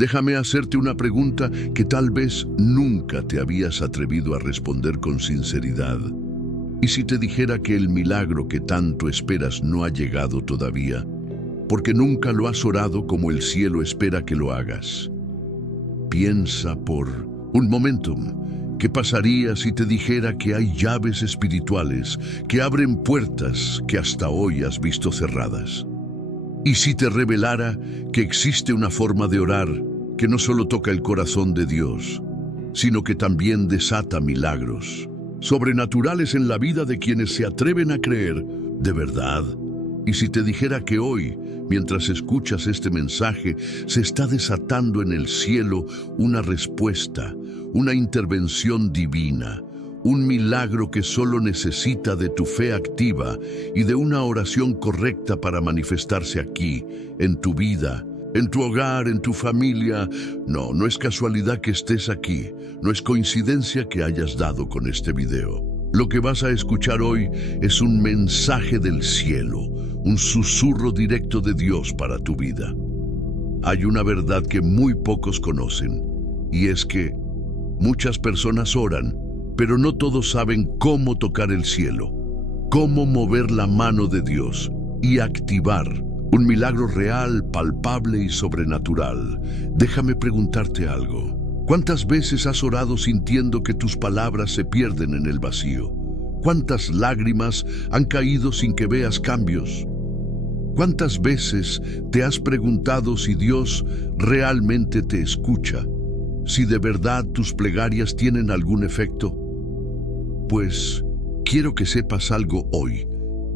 Déjame hacerte una pregunta que tal vez nunca te habías atrevido a responder con sinceridad. ¿Y si te dijera que el milagro que tanto esperas no ha llegado todavía, porque nunca lo has orado como el cielo espera que lo hagas? Piensa por un momento, ¿qué pasaría si te dijera que hay llaves espirituales que abren puertas que hasta hoy has visto cerradas? ¿Y si te revelara que existe una forma de orar que no solo toca el corazón de Dios, sino que también desata milagros sobrenaturales en la vida de quienes se atreven a creer de verdad? Y si te dijera que hoy, mientras escuchas este mensaje, se está desatando en el cielo una respuesta, una intervención divina, un milagro que solo necesita de tu fe activa y de una oración correcta para manifestarse aquí, en tu vida, en tu hogar, en tu familia? No es casualidad que estés aquí, no es coincidencia que hayas dado con este video. Lo que vas a escuchar hoy es un mensaje del cielo, un susurro directo de Dios para tu vida. Hay una verdad que muy pocos conocen, y es que muchas personas oran, pero no todos saben cómo tocar el cielo, cómo mover la mano de Dios y activar un milagro real, palpable y sobrenatural. Déjame preguntarte algo. ¿Cuántas veces has orado sintiendo que tus palabras se pierden en el vacío? ¿Cuántas lágrimas han caído sin que veas cambios? ¿Cuántas veces te has preguntado si Dios realmente te escucha? ¿Si de verdad tus plegarias tienen algún efecto? Pues quiero que sepas algo hoy.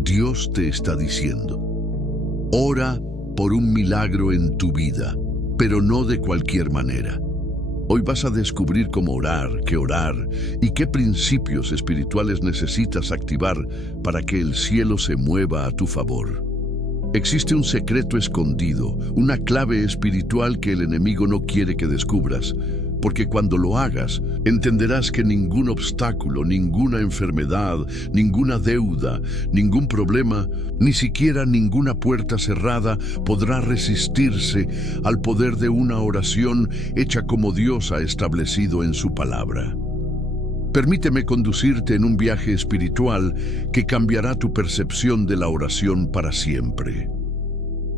Dios te está diciendo: ora por un milagro en tu vida, pero no de cualquier manera. Hoy vas a descubrir cómo orar, qué orar y qué principios espirituales necesitas activar para que el cielo se mueva a tu favor. Existe un secreto escondido, una clave espiritual que el enemigo no quiere que descubras, porque cuando lo hagas, entenderás que ningún obstáculo, ninguna enfermedad, ninguna deuda, ningún problema, ni siquiera ninguna puerta cerrada podrá resistirse al poder de una oración hecha como Dios ha establecido en su palabra. Permíteme conducirte en un viaje espiritual que cambiará tu percepción de la oración para siempre.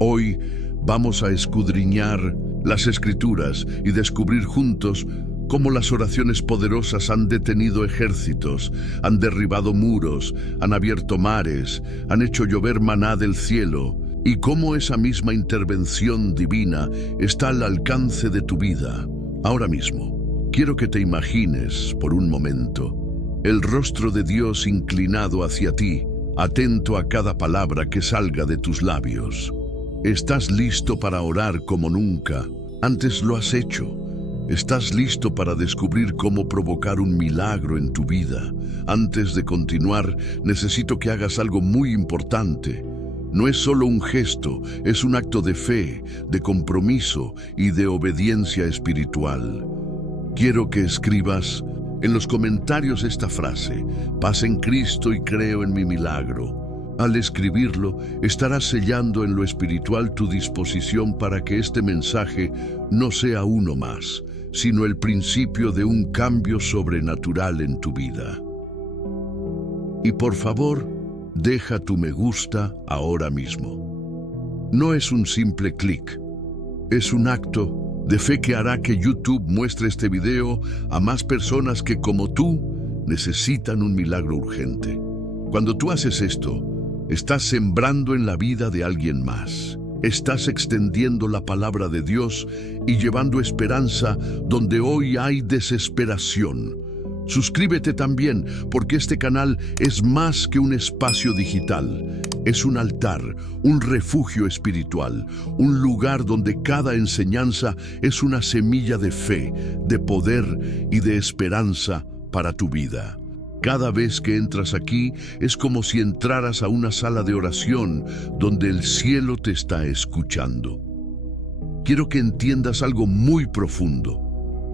Hoy vamos a escudriñar las Escrituras y descubrir juntos cómo las oraciones poderosas han detenido ejércitos, han derribado muros, han abierto mares, han hecho llover maná del cielo, y cómo esa misma intervención divina está al alcance de tu vida. Ahora mismo, quiero que te imagines por un momento el rostro de Dios inclinado hacia ti, atento a cada palabra que salga de tus labios. ¿Estás listo para orar como nunca antes lo has hecho? ¿Estás listo para descubrir cómo provocar un milagro en tu vida? Antes de continuar, necesito que hagas algo muy importante. No es solo un gesto, es un acto de fe, de compromiso y de obediencia espiritual. Quiero que escribas en los comentarios esta frase: paz en Cristo y creo en mi milagro. Al escribirlo, estarás sellando en lo espiritual tu disposición para que este mensaje no sea uno más, sino el principio de un cambio sobrenatural en tu vida. Y por favor, deja tu me gusta ahora mismo. No es un simple clic, es un acto de fe que hará que YouTube muestre este video a más personas que, como tú, necesitan un milagro urgente. Cuando tú haces esto, estás sembrando en la vida de alguien más. Estás extendiendo la palabra de Dios y llevando esperanza donde hoy hay desesperación. Suscríbete también, porque este canal es más que un espacio digital. Es un altar, un refugio espiritual, un lugar donde cada enseñanza es una semilla de fe, de poder y de esperanza para tu vida. Cada vez que entras aquí es como si entraras a una sala de oración donde el cielo te está escuchando. Quiero que entiendas algo muy profundo.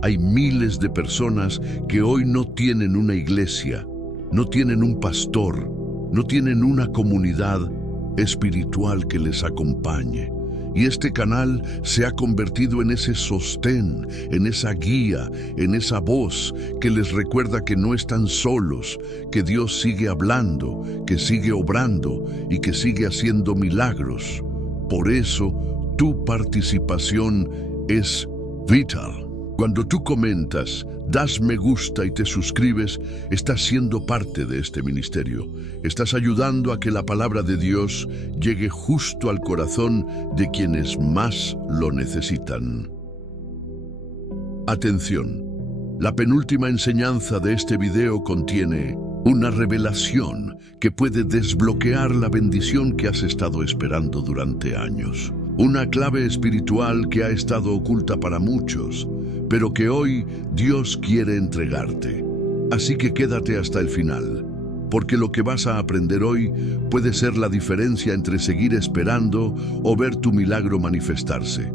Hay miles de personas que hoy no tienen una iglesia, no tienen un pastor, no tienen una comunidad espiritual que les acompañe. Y este canal se ha convertido en ese sostén, en esa guía, en esa voz que les recuerda que no están solos, que Dios sigue hablando, que sigue obrando y que sigue haciendo milagros. Por eso, tu participación es vital. Cuando tú comentas, das me gusta y te suscribes, estás siendo parte de este ministerio. Estás ayudando a que la palabra de Dios llegue justo al corazón de quienes más lo necesitan. Atención, la penúltima enseñanza de este video contiene una revelación que puede desbloquear la bendición que has estado esperando durante años. Una clave espiritual que ha estado oculta para muchos, pero que hoy Dios quiere entregarte. Así que quédate hasta el final, porque lo que vas a aprender hoy puede ser la diferencia entre seguir esperando o ver tu milagro manifestarse.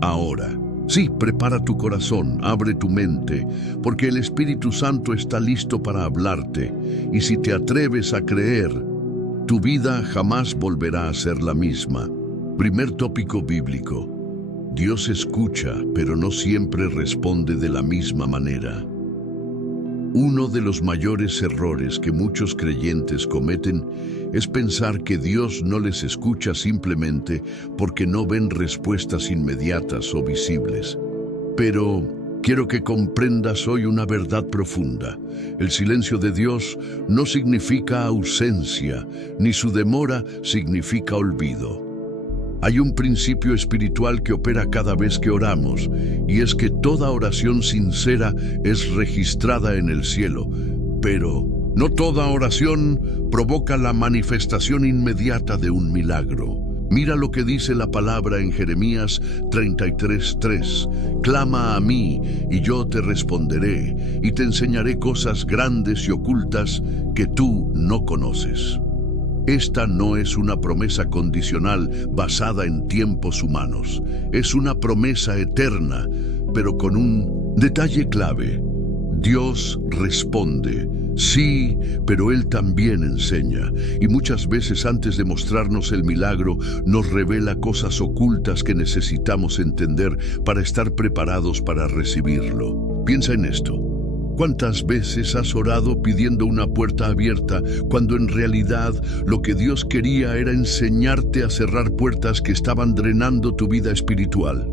Ahora, sí, prepara tu corazón, abre tu mente, porque el Espíritu Santo está listo para hablarte, y si te atreves a creer, tu vida jamás volverá a ser la misma. Primer tópico bíblico. Dios escucha, pero no siempre responde de la misma manera. Uno de los mayores errores que muchos creyentes cometen es pensar que Dios no les escucha simplemente porque no ven respuestas inmediatas o visibles. Pero quiero que comprendas hoy una verdad profunda. El silencio de Dios no significa ausencia, ni su demora significa olvido. Hay un principio espiritual que opera cada vez que oramos, y es que toda oración sincera es registrada en el cielo, pero no toda oración provoca la manifestación inmediata de un milagro. Mira lo que dice la palabra en Jeremías 33:3. Clama a mí, y yo te responderé, y te enseñaré cosas grandes y ocultas que tú no conoces. Esta no es una promesa condicional basada en tiempos humanos. Es una promesa eterna, pero con un detalle clave. Dios responde, sí, pero Él también enseña. Y muchas veces antes de mostrarnos el milagro, nos revela cosas ocultas que necesitamos entender para estar preparados para recibirlo. Piensa en esto. ¿Cuántas veces has orado pidiendo una puerta abierta cuando en realidad lo que Dios quería era enseñarte a cerrar puertas que estaban drenando tu vida espiritual?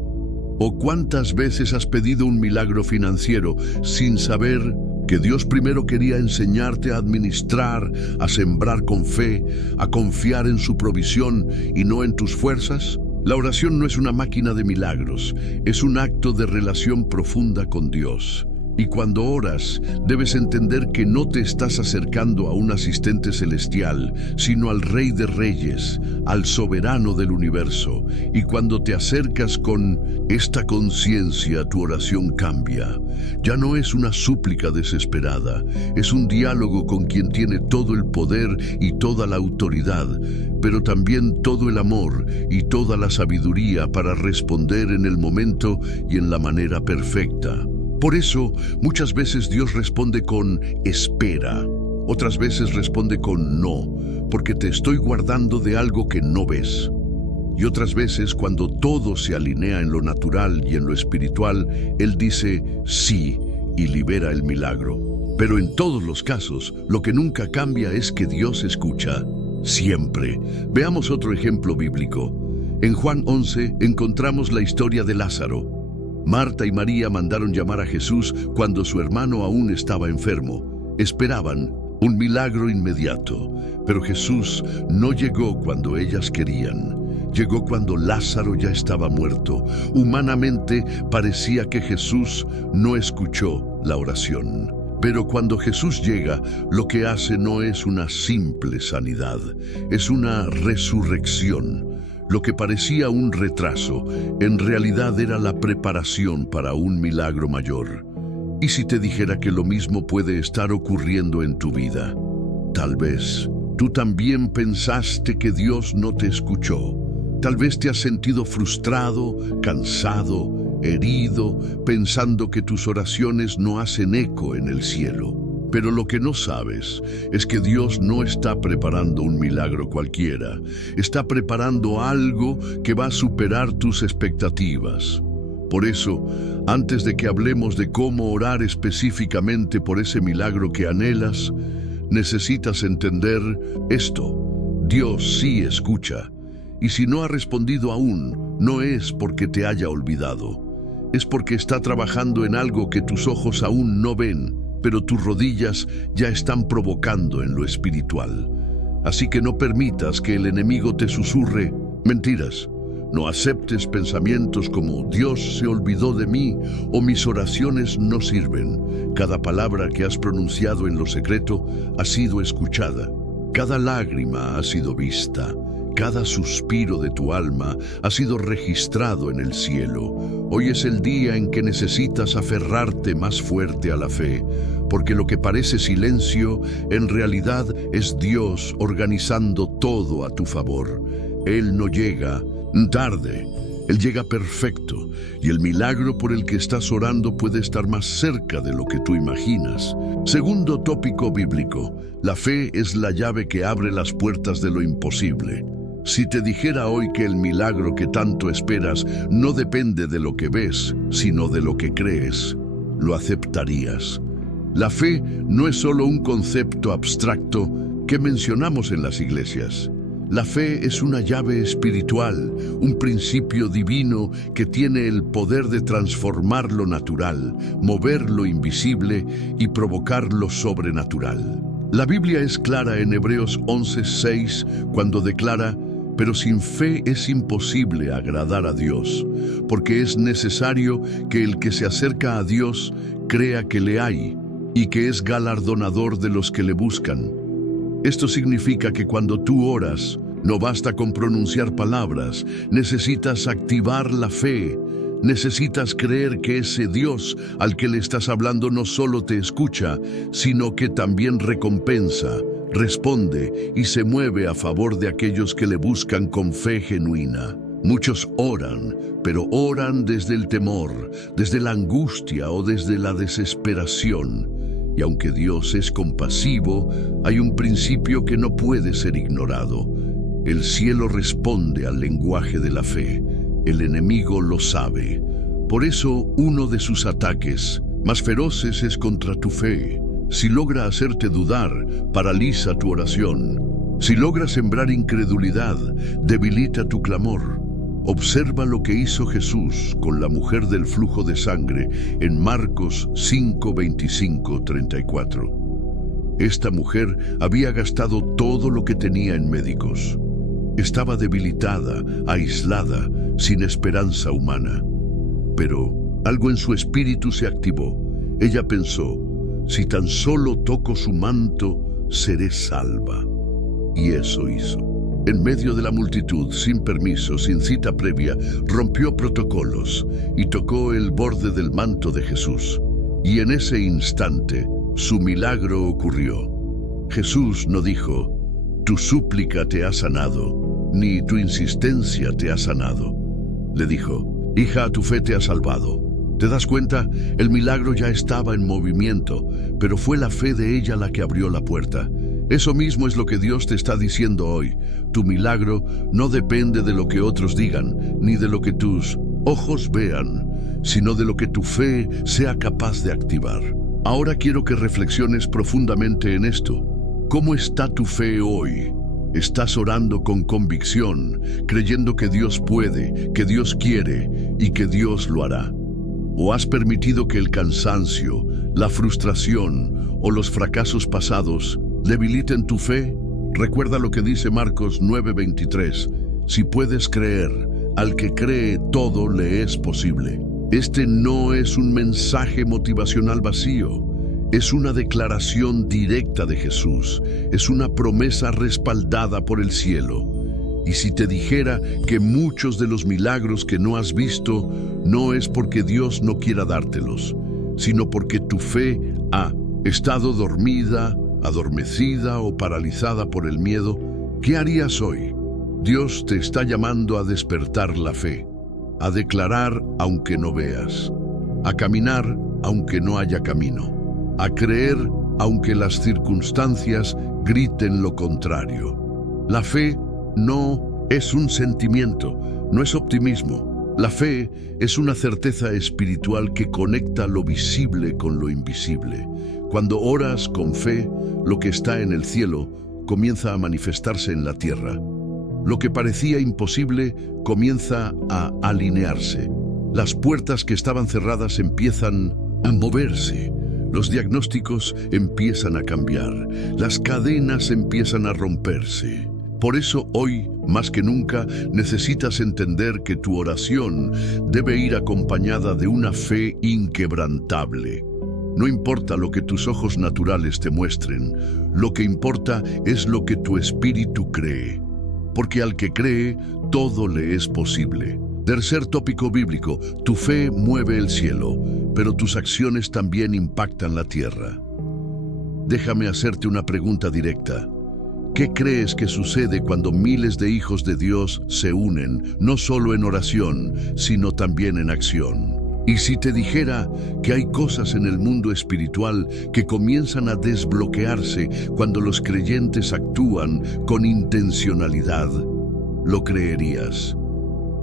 ¿O cuántas veces has pedido un milagro financiero sin saber que Dios primero quería enseñarte a administrar, a sembrar con fe, a confiar en su provisión y no en tus fuerzas? La oración no es una máquina de milagros, es un acto de relación profunda con Dios. Y cuando oras, debes entender que no te estás acercando a un asistente celestial, sino al Rey de Reyes, al soberano del universo. Y cuando te acercas con esta conciencia, tu oración cambia. Ya no es una súplica desesperada, es un diálogo con quien tiene todo el poder y toda la autoridad, pero también todo el amor y toda la sabiduría para responder en el momento y en la manera perfecta. Por eso, muchas veces Dios responde con espera, otras veces responde con no, porque te estoy guardando de algo que no ves. Y otras veces, cuando todo se alinea en lo natural y en lo espiritual, Él dice sí y libera el milagro. Pero en todos los casos, lo que nunca cambia es que Dios escucha, siempre. Veamos otro ejemplo bíblico. En Juan 11 encontramos la historia de Lázaro. Marta y María mandaron llamar a Jesús cuando su hermano aún estaba enfermo. Esperaban un milagro inmediato, pero Jesús no llegó cuando ellas querían. Llegó cuando Lázaro ya estaba muerto. Humanamente parecía que Jesús no escuchó la oración. Pero cuando Jesús llega, lo que hace no es una simple sanidad, es una resurrección. Lo que parecía un retraso, en realidad era la preparación para un milagro mayor. ¿Y si te dijera que lo mismo puede estar ocurriendo en tu vida? Tal vez tú también pensaste que Dios no te escuchó. Tal vez te has sentido frustrado, cansado, herido, pensando que tus oraciones no hacen eco en el cielo. Pero lo que no sabes es que Dios no está preparando un milagro cualquiera. Está preparando algo que va a superar tus expectativas. Por eso, antes de que hablemos de cómo orar específicamente por ese milagro que anhelas, necesitas entender esto. Dios sí escucha. Y si no ha respondido aún, no es porque te haya olvidado. Es porque está trabajando en algo que tus ojos aún no ven, pero tus rodillas ya están provocando en lo espiritual. Así que no permitas que el enemigo te susurre mentiras. No aceptes pensamientos como Dios se olvidó de mí o mis oraciones no sirven. Cada palabra que has pronunciado en lo secreto ha sido escuchada. Cada lágrima ha sido vista. Cada suspiro de tu alma ha sido registrado en el cielo. Hoy es el día en que necesitas aferrarte más fuerte a la fe, porque lo que parece silencio, en realidad es Dios organizando todo a tu favor. Él no llega tarde, Él llega perfecto, y el milagro por el que estás orando puede estar más cerca de lo que tú imaginas. Segundo tópico bíblico: la fe es la llave que abre las puertas de lo imposible. Si te dijera hoy que el milagro que tanto esperas no depende de lo que ves, sino de lo que crees, ¿lo aceptarías? La fe no es solo un concepto abstracto que mencionamos en las iglesias. La fe es una llave espiritual, un principio divino que tiene el poder de transformar lo natural, mover lo invisible y provocar lo sobrenatural. La Biblia es clara en Hebreos 11:6 cuando declara: pero sin fe es imposible agradar a Dios, porque es necesario que el que se acerca a Dios crea que le hay y que es galardonador de los que le buscan. Esto significa que cuando tú oras, no basta con pronunciar palabras, necesitas activar la fe. Necesitas creer que ese Dios al que le estás hablando no solo te escucha, sino que también recompensa, responde y se mueve a favor de aquellos que le buscan con fe genuina. Muchos oran, pero oran desde el temor, desde la angustia o desde la desesperación. Y aunque Dios es compasivo, hay un principio que no puede ser ignorado. El cielo responde al lenguaje de la fe. El enemigo lo sabe. Por eso, uno de sus ataques más feroces es contra tu fe. Si logra hacerte dudar, paraliza tu oración. Si logra sembrar incredulidad, debilita tu clamor. Observa lo que hizo Jesús con la mujer del flujo de sangre en Marcos 5:25-34. Esta mujer había gastado todo lo que tenía en médicos. Estaba debilitada, aislada, sin esperanza humana. Pero algo en su espíritu se activó. Ella pensó: si tan solo toco su manto, seré salva. Y eso hizo. En medio de la multitud, sin permiso, sin cita previa, rompió protocolos y tocó el borde del manto de Jesús. Y en ese instante, su milagro ocurrió. Jesús no dijo: tu súplica te ha sanado, ni tu insistencia te ha sanado. Le dijo: hija, tu fe te ha salvado. ¿Te das cuenta? El milagro ya estaba en movimiento, pero fue la fe de ella la que abrió la puerta. Eso mismo es lo que Dios te está diciendo hoy. Tu milagro no depende de lo que otros digan, ni de lo que tus ojos vean, sino de lo que tu fe sea capaz de activar. Ahora quiero que reflexiones profundamente en esto. ¿Cómo está tu fe hoy? ¿Estás orando con convicción, creyendo que Dios puede, que Dios quiere y que Dios lo hará? ¿O has permitido que el cansancio, la frustración o los fracasos pasados debiliten tu fe? Recuerda lo que dice Marcos 9:23. Si puedes creer, al que cree todo le es posible. Este no es un mensaje motivacional vacío. Es una declaración directa de Jesús. Es una promesa respaldada por el cielo. Y si te dijera que muchos de los milagros que no has visto no es porque Dios no quiera dártelos, sino porque tu fe ha estado dormida, adormecida o paralizada por el miedo, ¿qué harías hoy? Dios te está llamando a despertar la fe, a declarar aunque no veas, a caminar aunque no haya camino, a creer aunque las circunstancias griten lo contrario. La fe no es un sentimiento, no es optimismo. La fe es una certeza espiritual que conecta lo visible con lo invisible. Cuando oras con fe, lo que está en el cielo comienza a manifestarse en la tierra. Lo que parecía imposible comienza a alinearse. Las puertas que estaban cerradas empiezan a moverse. Los diagnósticos empiezan a cambiar. Las cadenas empiezan a romperse. Por eso hoy, más que nunca, necesitas entender que tu oración debe ir acompañada de una fe inquebrantable. No importa lo que tus ojos naturales te muestren, lo que importa es lo que tu espíritu cree. Porque al que cree, todo le es posible. Tercer tópico bíblico: tu fe mueve el cielo, pero tus acciones también impactan la tierra. Déjame hacerte una pregunta directa. ¿Qué crees que sucede cuando miles de hijos de Dios se unen, no solo en oración, sino también en acción? Y si te dijera que hay cosas en el mundo espiritual que comienzan a desbloquearse cuando los creyentes actúan con intencionalidad, ¿lo creerías?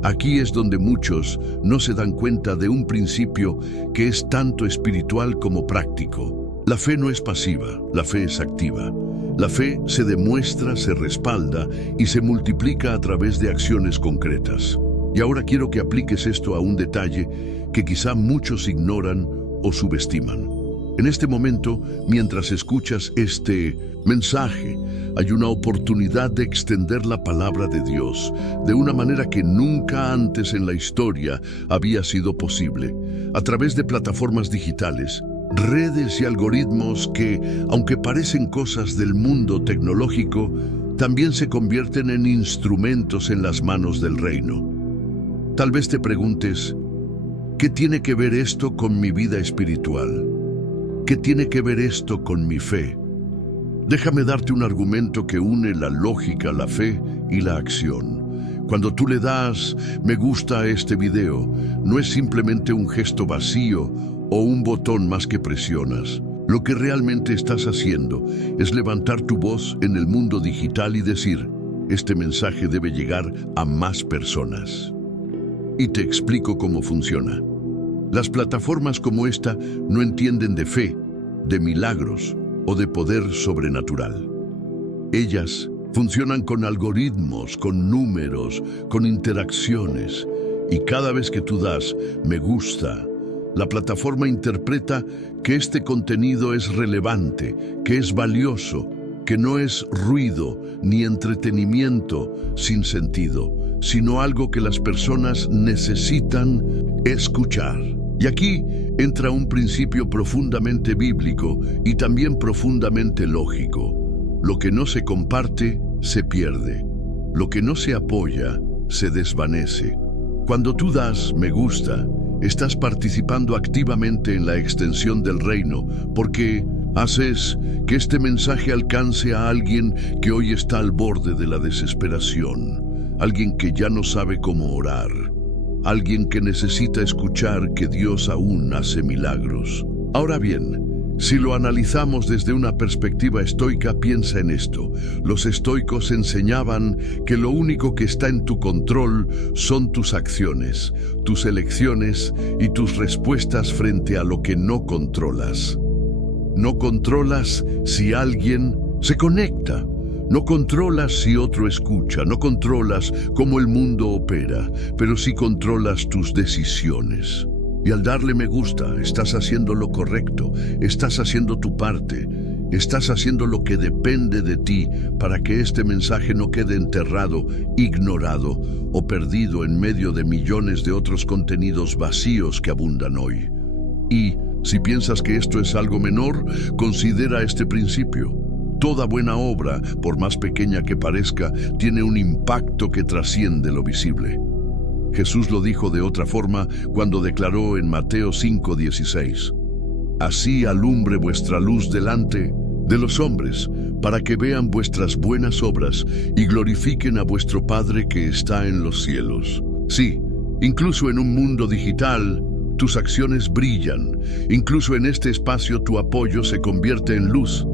Aquí es donde muchos no se dan cuenta de un principio que es tanto espiritual como práctico. La fe no es pasiva, la fe es activa. La fe se demuestra, se respalda y se multiplica a través de acciones concretas. Y ahora quiero que apliques esto a un detalle que quizá muchos ignoran o subestiman. En este momento, mientras escuchas este mensaje, hay una oportunidad de extender la palabra de Dios de una manera que nunca antes en la historia había sido posible, a través de plataformas digitales, redes y algoritmos que, aunque parecen cosas del mundo tecnológico, también se convierten en instrumentos en las manos del reino. Tal vez te preguntes, ¿qué tiene que ver esto con mi vida espiritual? ¿Qué tiene que ver esto con mi fe? Déjame darte un argumento que une la lógica, la fe y la acción. Cuando tú le das me gusta a este video, no es simplemente un gesto vacío o un botón más que presionas. Lo que realmente estás haciendo es levantar tu voz en el mundo digital y decir, este mensaje debe llegar a más personas. Y te explico cómo funciona. Las plataformas como esta no entienden de fe, de milagros o de poder sobrenatural. Ellas funcionan con algoritmos, con números, con interacciones. Y cada vez que tú das me gusta, la plataforma interpreta que este contenido es relevante, que es valioso, que no es ruido ni entretenimiento sin sentido, sino algo que las personas necesitan escuchar. Y aquí entra un principio profundamente bíblico y también profundamente lógico. Lo que no se comparte, se pierde. Lo que no se apoya, se desvanece. Cuando tú das me gusta, estás participando activamente en la extensión del reino, porque haces que este mensaje alcance a alguien que hoy está al borde de la desesperación, alguien que ya no sabe cómo orar, alguien que necesita escuchar que Dios aún hace milagros. Ahora bien, si lo analizamos desde una perspectiva estoica, piensa en esto. Los estoicos enseñaban que lo único que está en tu control son tus acciones, tus elecciones y tus respuestas frente a lo que no controlas. No controlas si alguien se conecta. No controlas si otro escucha, no controlas cómo el mundo opera, pero sí controlas tus decisiones. Y al darle me gusta, estás haciendo lo correcto, estás haciendo tu parte, estás haciendo lo que depende de ti para que este mensaje no quede enterrado, ignorado o perdido en medio de millones de otros contenidos vacíos que abundan hoy. Y si piensas que esto es algo menor, considera este principio. Toda buena obra, por más pequeña que parezca, tiene un impacto que trasciende lo visible. Jesús lo dijo de otra forma cuando declaró en Mateo 5:16, así alumbre vuestra luz delante de los hombres, para que vean vuestras buenas obras y glorifiquen a vuestro Padre que está en los cielos. Sí, incluso en un mundo digital, tus acciones brillan. Incluso en este espacio tu apoyo se convierte en luz,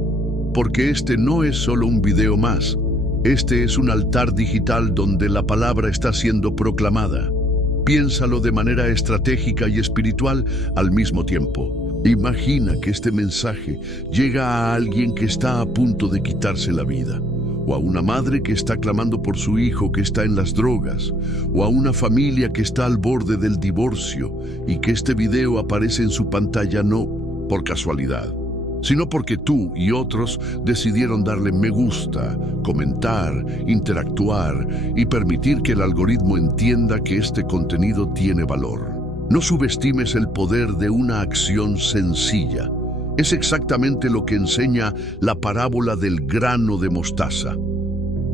porque este no es solo un video más. Este es un altar digital donde la palabra está siendo proclamada. Piénsalo de manera estratégica y espiritual al mismo tiempo. Imagina que este mensaje llega a alguien que está a punto de quitarse la vida, o a una madre que está clamando por su hijo que está en las drogas, o a una familia que está al borde del divorcio y que este video aparece en su pantalla no por casualidad, sino porque tú y otros decidieron darle me gusta, comentar, interactuar y permitir que el algoritmo entienda que este contenido tiene valor. No subestimes el poder de una acción sencilla. Es exactamente lo que enseña la parábola del grano de mostaza.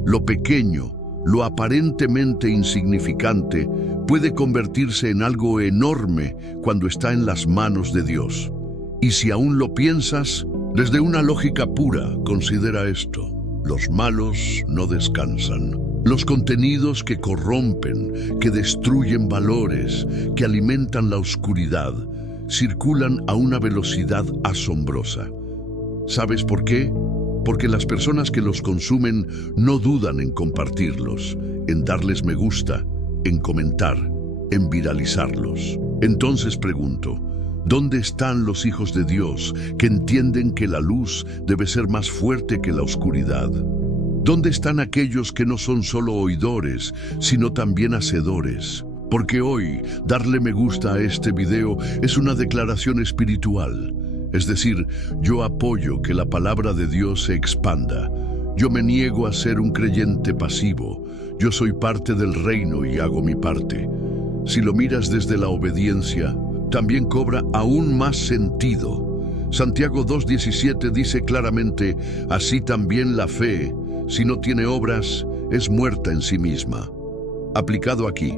Lo pequeño, lo aparentemente insignificante, puede convertirse en algo enorme cuando está en las manos de Dios. Y si aún lo piensas, desde una lógica pura, considera esto: los malos no descansan. Los contenidos que corrompen, que destruyen valores, que alimentan la oscuridad, circulan a una velocidad asombrosa. ¿Sabes por qué? Porque las personas que los consumen no dudan en compartirlos, en darles me gusta, en comentar, en viralizarlos. Entonces pregunto, ¿dónde están los hijos de Dios que entienden que la luz debe ser más fuerte que la oscuridad? ¿Dónde están aquellos que no son solo oidores, sino también hacedores? Porque hoy, darle me gusta a este video es una declaración espiritual. Es decir, yo apoyo que la palabra de Dios se expanda. Yo me niego a ser un creyente pasivo. Yo soy parte del reino y hago mi parte. Si lo miras desde la obediencia, también cobra aún más sentido. Santiago 2:17 dice claramente, así también la fe, si no tiene obras, es muerta en sí misma. Aplicado aquí,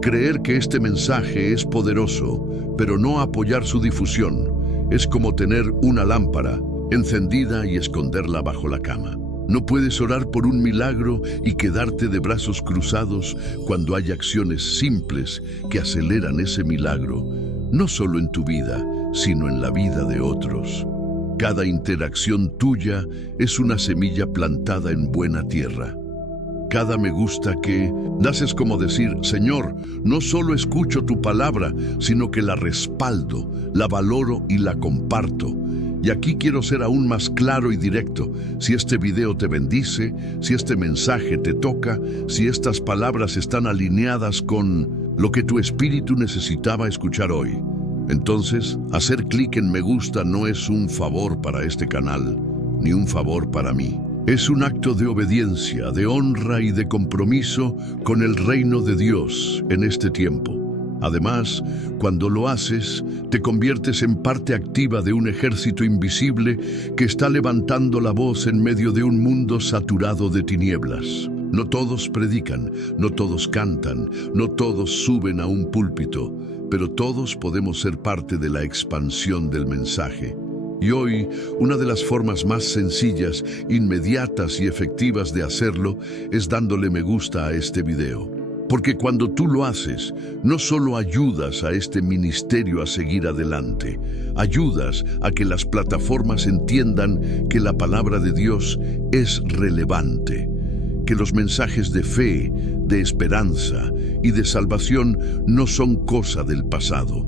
creer que este mensaje es poderoso, pero no apoyar su difusión, es como tener una lámpara encendida y esconderla bajo la cama. No puedes orar por un milagro y quedarte de brazos cruzados cuando hay acciones simples que aceleran ese milagro, no solo en tu vida, sino en la vida de otros. Cada interacción tuya es una semilla plantada en buena tierra. Cada me gusta que das es como decir, Señor, no solo escucho tu palabra, sino que la respaldo, la valoro y la comparto. Y aquí quiero ser aún más claro y directo. Si este video te bendice, si este mensaje te toca, si estas palabras están alineadas con lo que tu espíritu necesitaba escuchar hoy, entonces hacer clic en me gusta no es un favor para este canal, ni un favor para mí. Es un acto de obediencia, de honra y de compromiso con el reino de Dios en este tiempo. Además, cuando lo haces, te conviertes en parte activa de un ejército invisible que está levantando la voz en medio de un mundo saturado de tinieblas. No todos predican, no todos cantan, no todos suben a un púlpito, pero todos podemos ser parte de la expansión del mensaje. Y hoy, una de las formas más sencillas, inmediatas y efectivas de hacerlo es dándole me gusta a este video. Porque cuando tú lo haces, no solo ayudas a este ministerio a seguir adelante, ayudas a que las plataformas entiendan que la palabra de Dios es relevante, que los mensajes de fe, de esperanza y de salvación no son cosa del pasado,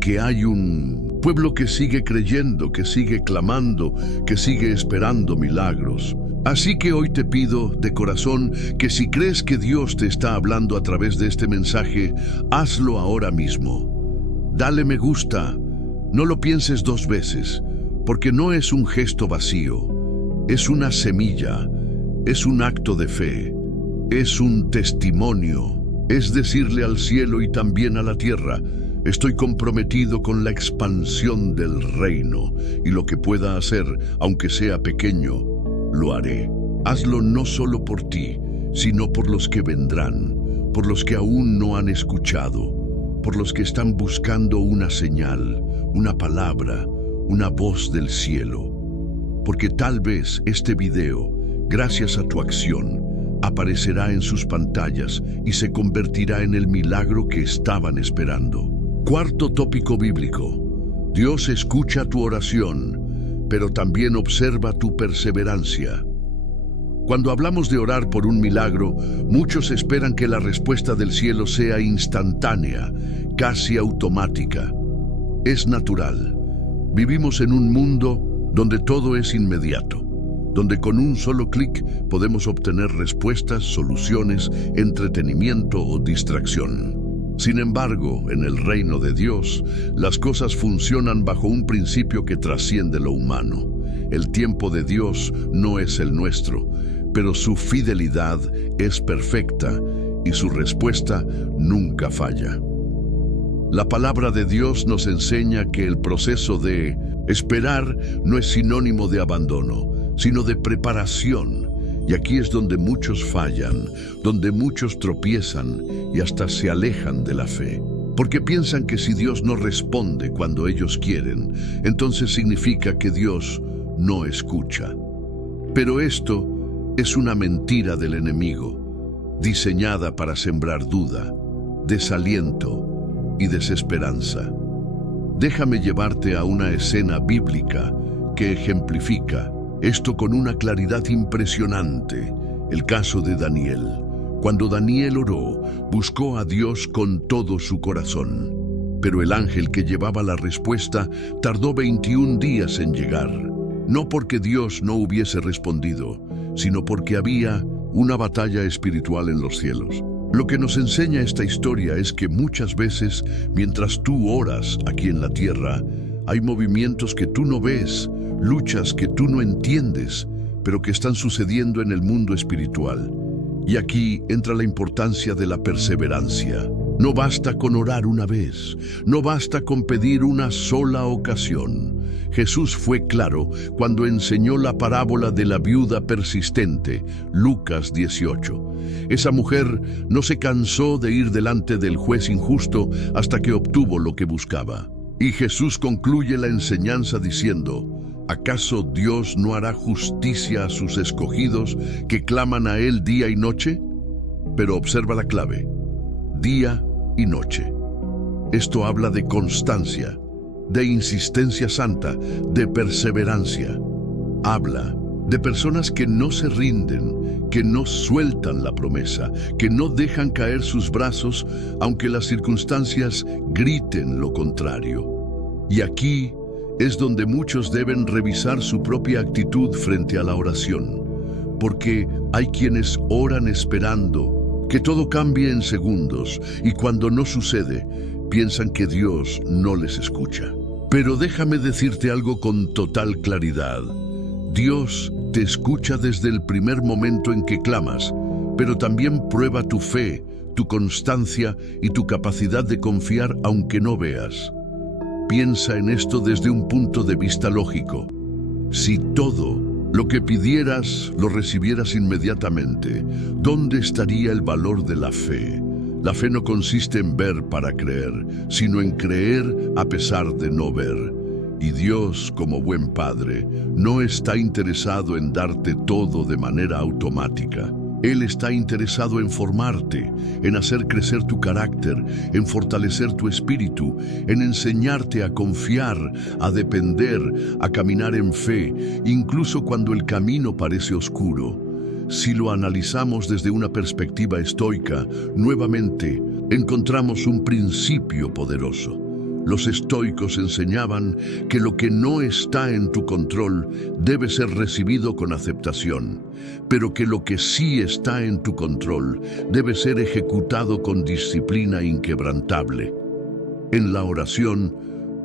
que hay un pueblo que sigue creyendo, que sigue clamando, que sigue esperando milagros. Así que hoy te pido de corazón que si crees que Dios te está hablando a través de este mensaje, hazlo ahora mismo. Dale me gusta, no lo pienses dos veces, porque no es un gesto vacío, es una semilla, es un acto de fe, es un testimonio, es decirle al cielo y también a la tierra, estoy comprometido con la expansión del reino y lo que pueda hacer, aunque sea pequeño, lo haré. Hazlo no solo por ti, sino por los que vendrán, por los que aún no han escuchado, por los que están buscando una señal, una palabra, una voz del cielo. Porque tal vez este video, gracias a tu acción, aparecerá en sus pantallas y se convertirá en el milagro que estaban esperando. Cuarto tópico bíblico. Dios escucha tu oración, pero también observa tu perseverancia. Cuando hablamos de orar por un milagro, muchos esperan que la respuesta del cielo sea instantánea, casi automática. Es natural. Vivimos en un mundo donde todo es inmediato, donde con un solo clic podemos obtener respuestas, soluciones, entretenimiento o distracción. Sin embargo, en el reino de Dios, las cosas funcionan bajo un principio que trasciende lo humano. El tiempo de Dios no es el nuestro, pero su fidelidad es perfecta y su respuesta nunca falla. La palabra de Dios nos enseña que el proceso de esperar no es sinónimo de abandono, sino de preparación. Y aquí es donde muchos fallan, donde muchos tropiezan y hasta se alejan de la fe. Porque piensan que si Dios no responde cuando ellos quieren, entonces significa que Dios no escucha. Pero esto es una mentira del enemigo, diseñada para sembrar duda, desaliento y desesperanza. Déjame llevarte a una escena bíblica que ejemplifica esto con una claridad impresionante. El caso de Daniel. Cuando Daniel oró, buscó a Dios con todo su corazón. Pero el ángel que llevaba la respuesta tardó 21 días en llegar. No porque Dios no hubiese respondido, sino porque había una batalla espiritual en los cielos. Lo que nos enseña esta historia es que muchas veces, mientras tú oras aquí en la tierra, hay movimientos que tú no ves, luchas que tú no entiendes, pero que están sucediendo en el mundo espiritual. Y aquí entra la importancia de la perseverancia. No basta con orar una vez, no basta con pedir una sola ocasión. Jesús fue claro cuando enseñó la parábola de la viuda persistente, Lucas 18. Esa mujer no se cansó de ir delante del juez injusto hasta que obtuvo lo que buscaba. Y Jesús concluye la enseñanza diciendo: ¿acaso Dios no hará justicia a sus escogidos que claman a Él día y noche? Pero observa la clave: día y noche. Esto habla de constancia, de insistencia santa, de perseverancia. Habla de personas que no se rinden, que no sueltan la promesa, que no dejan caer sus brazos, aunque las circunstancias griten lo contrario. Y aquí es donde muchos deben revisar su propia actitud frente a la oración, porque hay quienes oran esperando que todo cambie en segundos, y cuando no sucede, piensan que Dios no les escucha. Pero déjame decirte algo con total claridad. Dios te escucha desde el primer momento en que clamas, pero también prueba tu fe, tu constancia y tu capacidad de confiar aunque no veas. Piensa en esto desde un punto de vista lógico. Si todo lo que pidieras lo recibieras inmediatamente, ¿dónde estaría el valor de la fe? La fe no consiste en ver para creer, sino en creer a pesar de no ver. Y Dios, como buen Padre, no está interesado en darte todo de manera automática. Él está interesado en formarte, en hacer crecer tu carácter, en fortalecer tu espíritu, en enseñarte a confiar, a depender, a caminar en fe, incluso cuando el camino parece oscuro. Si lo analizamos desde una perspectiva estoica, nuevamente encontramos un principio poderoso. Los estoicos enseñaban que lo que no está en tu control debe ser recibido con aceptación, pero que lo que sí está en tu control debe ser ejecutado con disciplina inquebrantable. En la oración,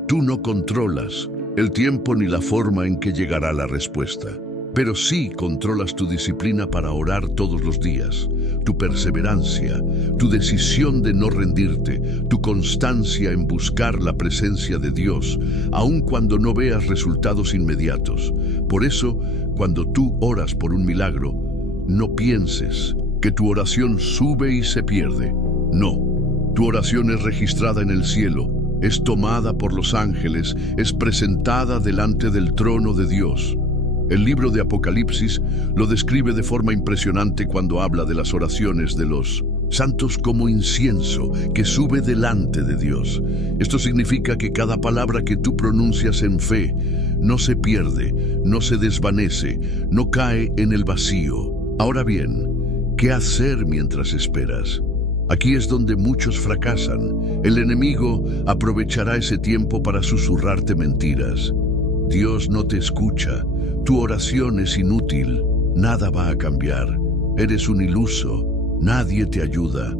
tú no controlas el tiempo ni la forma en que llegará la respuesta, pero sí controlas tu disciplina para orar todos los días, tu perseverancia, tu decisión de no rendirte, tu constancia en buscar la presencia de Dios, aun cuando no veas resultados inmediatos. Por eso, cuando tú oras por un milagro, no pienses que tu oración sube y se pierde. No, tu oración es registrada en el cielo, es tomada por los ángeles, es presentada delante del trono de Dios. El libro de Apocalipsis lo describe de forma impresionante cuando habla de las oraciones de los santos como incienso que sube delante de Dios. Esto significa que cada palabra que tú pronuncias en fe no se pierde, no se desvanece, no cae en el vacío. Ahora bien, ¿qué hacer mientras esperas? Aquí es donde muchos fracasan. El enemigo aprovechará ese tiempo para susurrarte mentiras. Dios no te escucha, tu oración es inútil, nada va a cambiar, eres un iluso, nadie te ayuda.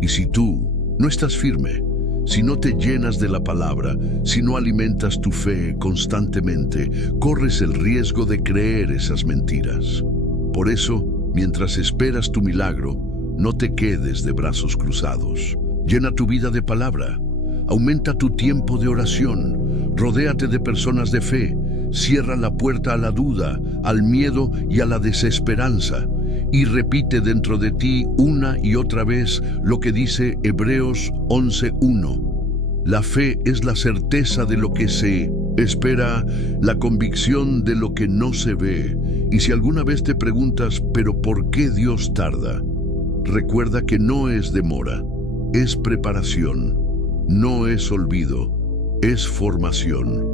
Y si tú no estás firme, si no te llenas de la palabra, si no alimentas tu fe constantemente, corres el riesgo de creer esas mentiras. Por eso, mientras esperas tu milagro, no te quedes de brazos cruzados. Llena tu vida de palabra, aumenta tu tiempo de oración, rodéate de personas de fe, cierra la puerta a la duda, al miedo y a la desesperanza, y repite dentro de ti una y otra vez lo que dice Hebreos 11:1. La fe es la certeza de lo que se espera, la convicción de lo que no se ve. Y si alguna vez te preguntas, ¿pero por qué Dios tarda? Recuerda que no es demora, es preparación, no es olvido, es formación.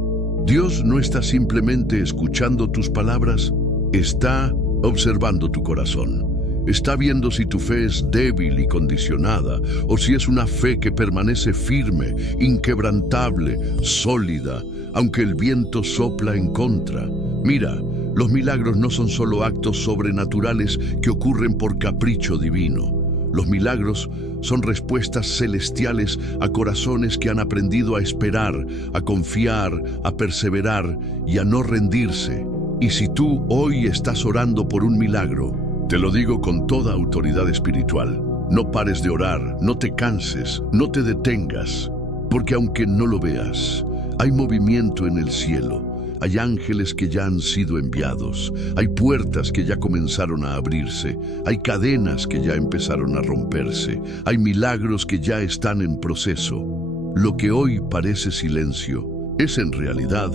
Dios no está simplemente escuchando tus palabras, está observando tu corazón. Está viendo si tu fe es débil y condicionada, o si es una fe que permanece firme, inquebrantable, sólida, aunque el viento sopla en contra. Mira, los milagros no son solo actos sobrenaturales que ocurren por capricho divino. Los milagros son respuestas celestiales a corazones que han aprendido a esperar, a confiar, a perseverar y a no rendirse. Y si tú hoy estás orando por un milagro, te lo digo con toda autoridad espiritual, no pares de orar, no te canses, no te detengas, porque aunque no lo veas, hay movimiento en el cielo. Hay ángeles que ya han sido enviados, hay puertas que ya comenzaron a abrirse, hay cadenas que ya empezaron a romperse, hay milagros que ya están en proceso. Lo que hoy parece silencio es en realidad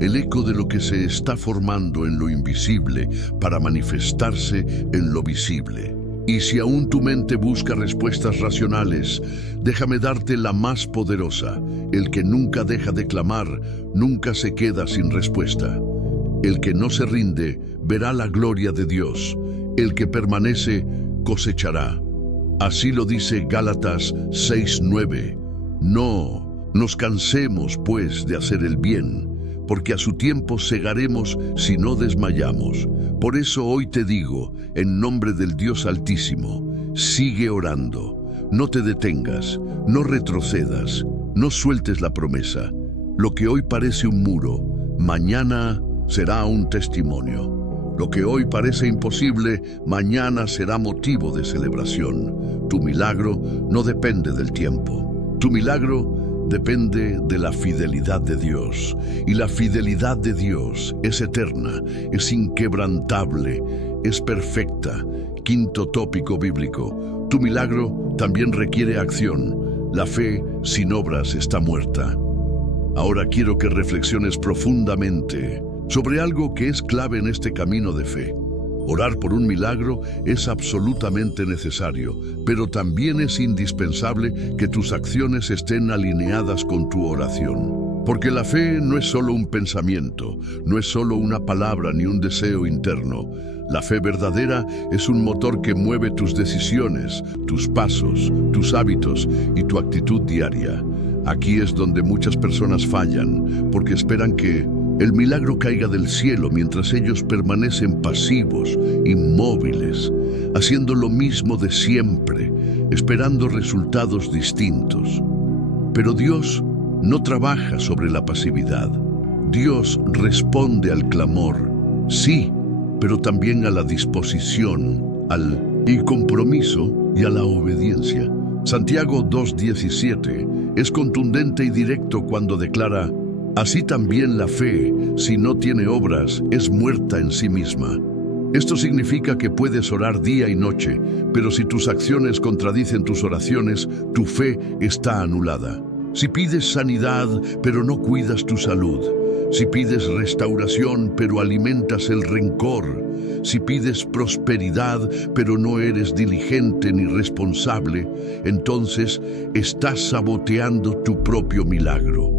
el eco de lo que se está formando en lo invisible para manifestarse en lo visible. Y si aún tu mente busca respuestas racionales, déjame darte la más poderosa. El que nunca deja de clamar, nunca se queda sin respuesta. El que no se rinde, verá la gloria de Dios. El que permanece, cosechará. Así lo dice Gálatas 6:9. No nos cansemos, pues, de hacer el bien, porque a su tiempo segaremos si no desmayamos. Por eso hoy te digo, en nombre del Dios Altísimo, sigue orando, no te detengas, no retrocedas, no sueltes la promesa. Lo que hoy parece un muro, mañana será un testimonio. Lo que hoy parece imposible, mañana será motivo de celebración. Tu milagro no depende del tiempo. Tu milagro depende de la fidelidad de Dios, y la fidelidad de Dios es eterna, es inquebrantable, es perfecta. Quinto tópico bíblico. Tu milagro también requiere acción. La fe sin obras está muerta. Ahora quiero que reflexiones profundamente sobre algo que es clave en este camino de fe. Orar por un milagro es absolutamente necesario, pero también es indispensable que tus acciones estén alineadas con tu oración. Porque la fe no es solo un pensamiento, no es solo una palabra ni un deseo interno. La fe verdadera es un motor que mueve tus decisiones, tus pasos, tus hábitos y tu actitud diaria. Aquí es donde muchas personas fallan, porque esperan que el milagro caiga del cielo mientras ellos permanecen pasivos, inmóviles, haciendo lo mismo de siempre, esperando resultados distintos. Pero Dios no trabaja sobre la pasividad. Dios responde al clamor, sí, pero también a la disposición, al compromiso y a la obediencia. Santiago 2:17 es contundente y directo cuando declara: así también la fe, si no tiene obras, es muerta en sí misma. Esto significa que puedes orar día y noche, pero si tus acciones contradicen tus oraciones, tu fe está anulada. Si pides sanidad, pero no cuidas tu salud. Si pides restauración, pero alimentas el rencor. Si pides prosperidad, pero no eres diligente ni responsable, entonces estás saboteando tu propio milagro.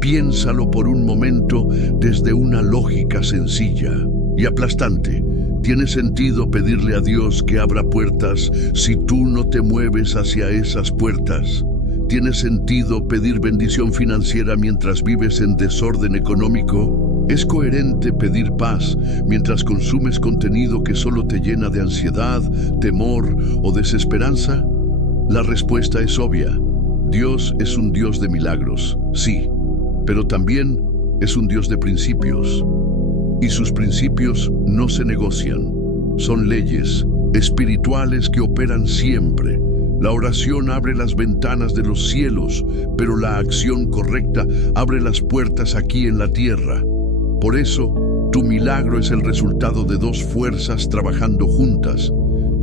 Piénsalo por un momento desde una lógica sencilla y aplastante. ¿Tiene sentido pedirle a Dios que abra puertas si tú no te mueves hacia esas puertas? ¿Tiene sentido pedir bendición financiera mientras vives en desorden económico? ¿Es coherente pedir paz mientras consumes contenido que solo te llena de ansiedad, temor o desesperanza? La respuesta es obvia. Dios es un Dios de milagros, sí, pero también es un Dios de principios. Y sus principios no se negocian. Son leyes espirituales que operan siempre. La oración abre las ventanas de los cielos, pero la acción correcta abre las puertas aquí en la tierra. Por eso, tu milagro es el resultado de dos fuerzas trabajando juntas: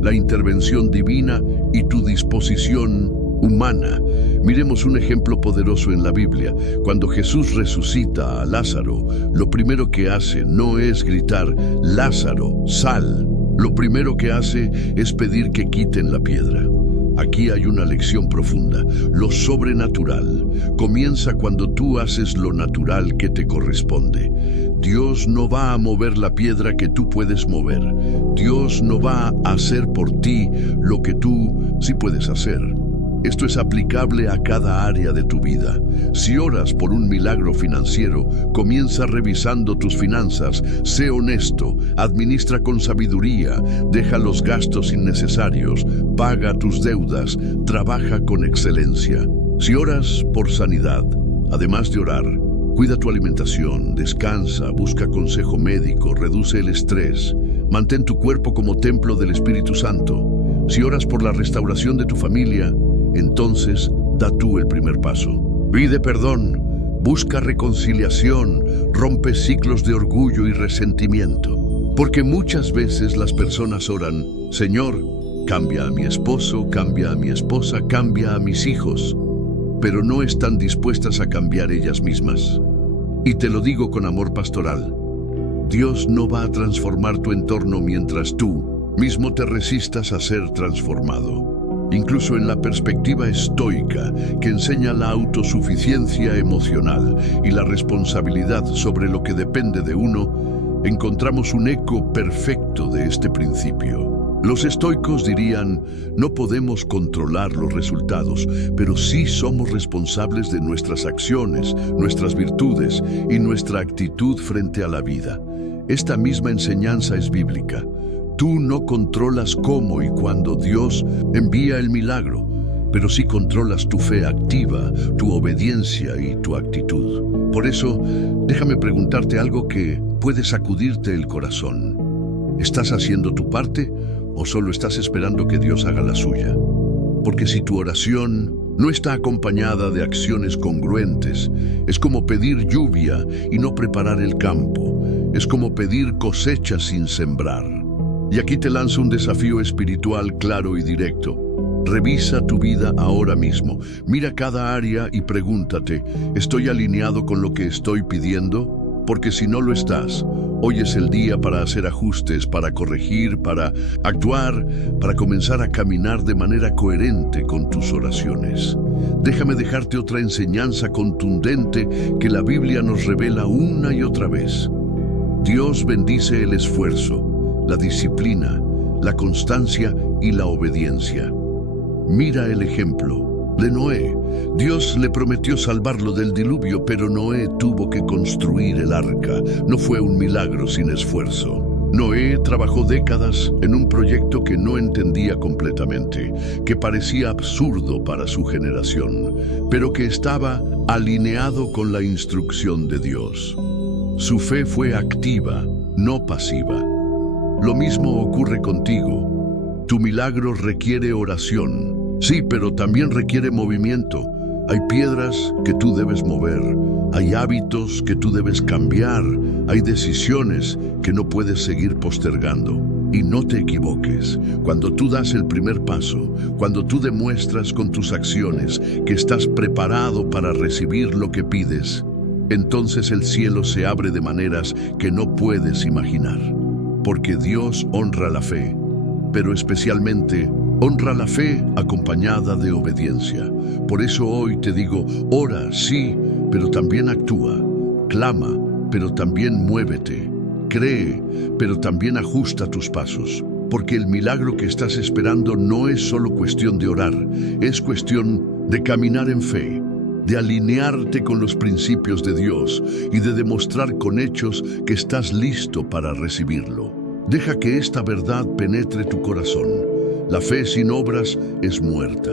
la intervención divina y tu disposición humana. Miremos un ejemplo poderoso en la Biblia. Cuando Jesús resucita a Lázaro, lo primero que hace no es gritar: «Lázaro, sal». Lo primero que hace es pedir que quiten la piedra. Aquí hay una lección profunda. Lo sobrenatural comienza cuando tú haces lo natural que te corresponde. Dios no va a mover la piedra que tú puedes mover. Dios no va a hacer por ti lo que tú sí puedes hacer. Esto es aplicable a cada área de tu vida. Si oras por un milagro financiero, comienza revisando tus finanzas. Sé honesto, administra con sabiduría, deja los gastos innecesarios, paga tus deudas, trabaja con excelencia. Si oras por sanidad, además de orar, cuida tu alimentación, descansa, busca consejo médico, reduce el estrés, mantén tu cuerpo como templo del Espíritu Santo. Si oras por la restauración de tu familia, entonces da tú el primer paso. Pide perdón, busca reconciliación, rompe ciclos de orgullo y resentimiento. Porque muchas veces las personas oran: «Señor, cambia a mi esposo, cambia a mi esposa, cambia a mis hijos», pero no están dispuestas a cambiar ellas mismas. Y te lo digo con amor pastoral: Dios no va a transformar tu entorno mientras tú mismo te resistas a ser transformado. Incluso en la perspectiva estoica, que enseña la autosuficiencia emocional y la responsabilidad sobre lo que depende de uno, encontramos un eco perfecto de este principio. Los estoicos dirían: no podemos controlar los resultados, pero sí somos responsables de nuestras acciones, nuestras virtudes y nuestra actitud frente a la vida. Esta misma enseñanza es bíblica. Tú no controlas cómo y cuándo Dios envía el milagro, pero sí controlas tu fe activa, tu obediencia y tu actitud. Por eso, déjame preguntarte algo que puede sacudirte el corazón. ¿Estás haciendo tu parte o solo estás esperando que Dios haga la suya? Porque si tu oración no está acompañada de acciones congruentes, es como pedir lluvia y no preparar el campo. Es como pedir cosecha sin sembrar. Y aquí te lanzo un desafío espiritual claro y directo. Revisa tu vida ahora mismo. Mira cada área y pregúntate: ¿estoy alineado con lo que estoy pidiendo? Porque si no lo estás, hoy es el día para hacer ajustes, para corregir, para actuar, para comenzar a caminar de manera coherente con tus oraciones. Déjame dejarte otra enseñanza contundente que la Biblia nos revela una y otra vez. Dios bendice el esfuerzo, la disciplina, la constancia y la obediencia. Mira el ejemplo de Noé. Dios le prometió salvarlo del diluvio, pero Noé tuvo que construir el arca. No fue un milagro sin esfuerzo. Noé trabajó décadas en un proyecto que no entendía completamente, que parecía absurdo para su generación, pero que estaba alineado con la instrucción de Dios. Su fe fue activa, no pasiva. Lo mismo ocurre contigo. Tu milagro requiere oración, sí, pero también requiere movimiento. Hay piedras que tú debes mover, hay hábitos que tú debes cambiar, hay decisiones que no puedes seguir postergando. Y no te equivoques, cuando tú das el primer paso, cuando tú demuestras con tus acciones que estás preparado para recibir lo que pides, entonces el cielo se abre de maneras que no puedes imaginar. Porque Dios honra la fe, pero especialmente honra la fe acompañada de obediencia. Por eso hoy te digo, ora, sí, pero también actúa. Clama, pero también muévete. Cree, pero también ajusta tus pasos. Porque el milagro que estás esperando no es solo cuestión de orar, es cuestión de caminar en fe, de alinearte con los principios de Dios y de demostrar con hechos que estás listo para recibirlo. Deja que esta verdad penetre tu corazón. La fe sin obras es muerta.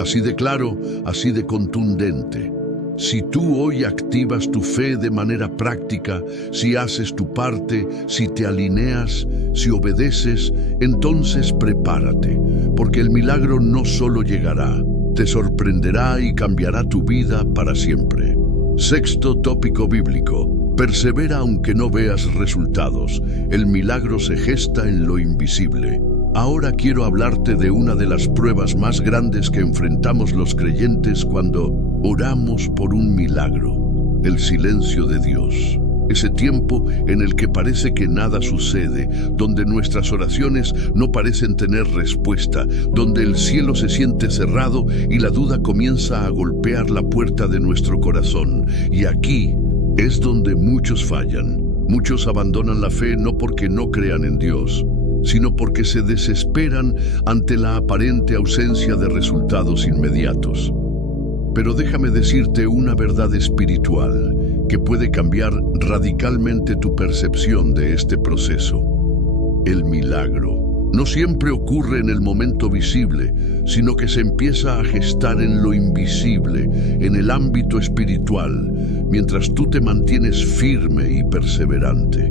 Así de claro, así de contundente. Si tú hoy activas tu fe de manera práctica, si haces tu parte, si te alineas, si obedeces, entonces prepárate, porque el milagro no solo llegará, te sorprenderá y cambiará tu vida para siempre. Sexto tópico bíblico. Persevera aunque no veas resultados. El milagro se gesta en lo invisible. Ahora quiero hablarte de una de las pruebas más grandes que enfrentamos los creyentes cuando oramos por un milagro: el silencio de Dios. Ese tiempo en el que parece que nada sucede, donde nuestras oraciones no parecen tener respuesta, donde el cielo se siente cerrado y la duda comienza a golpear la puerta de nuestro corazón. Y aquí es donde muchos fallan. Muchos abandonan la fe no porque no crean en Dios, sino porque se desesperan ante la aparente ausencia de resultados inmediatos. Pero déjame decirte una verdad espiritual que puede cambiar radicalmente tu percepción de este proceso. El milagro no siempre ocurre en el momento visible, sino que se empieza a gestar en lo invisible, en el ámbito espiritual, mientras tú te mantienes firme y perseverante.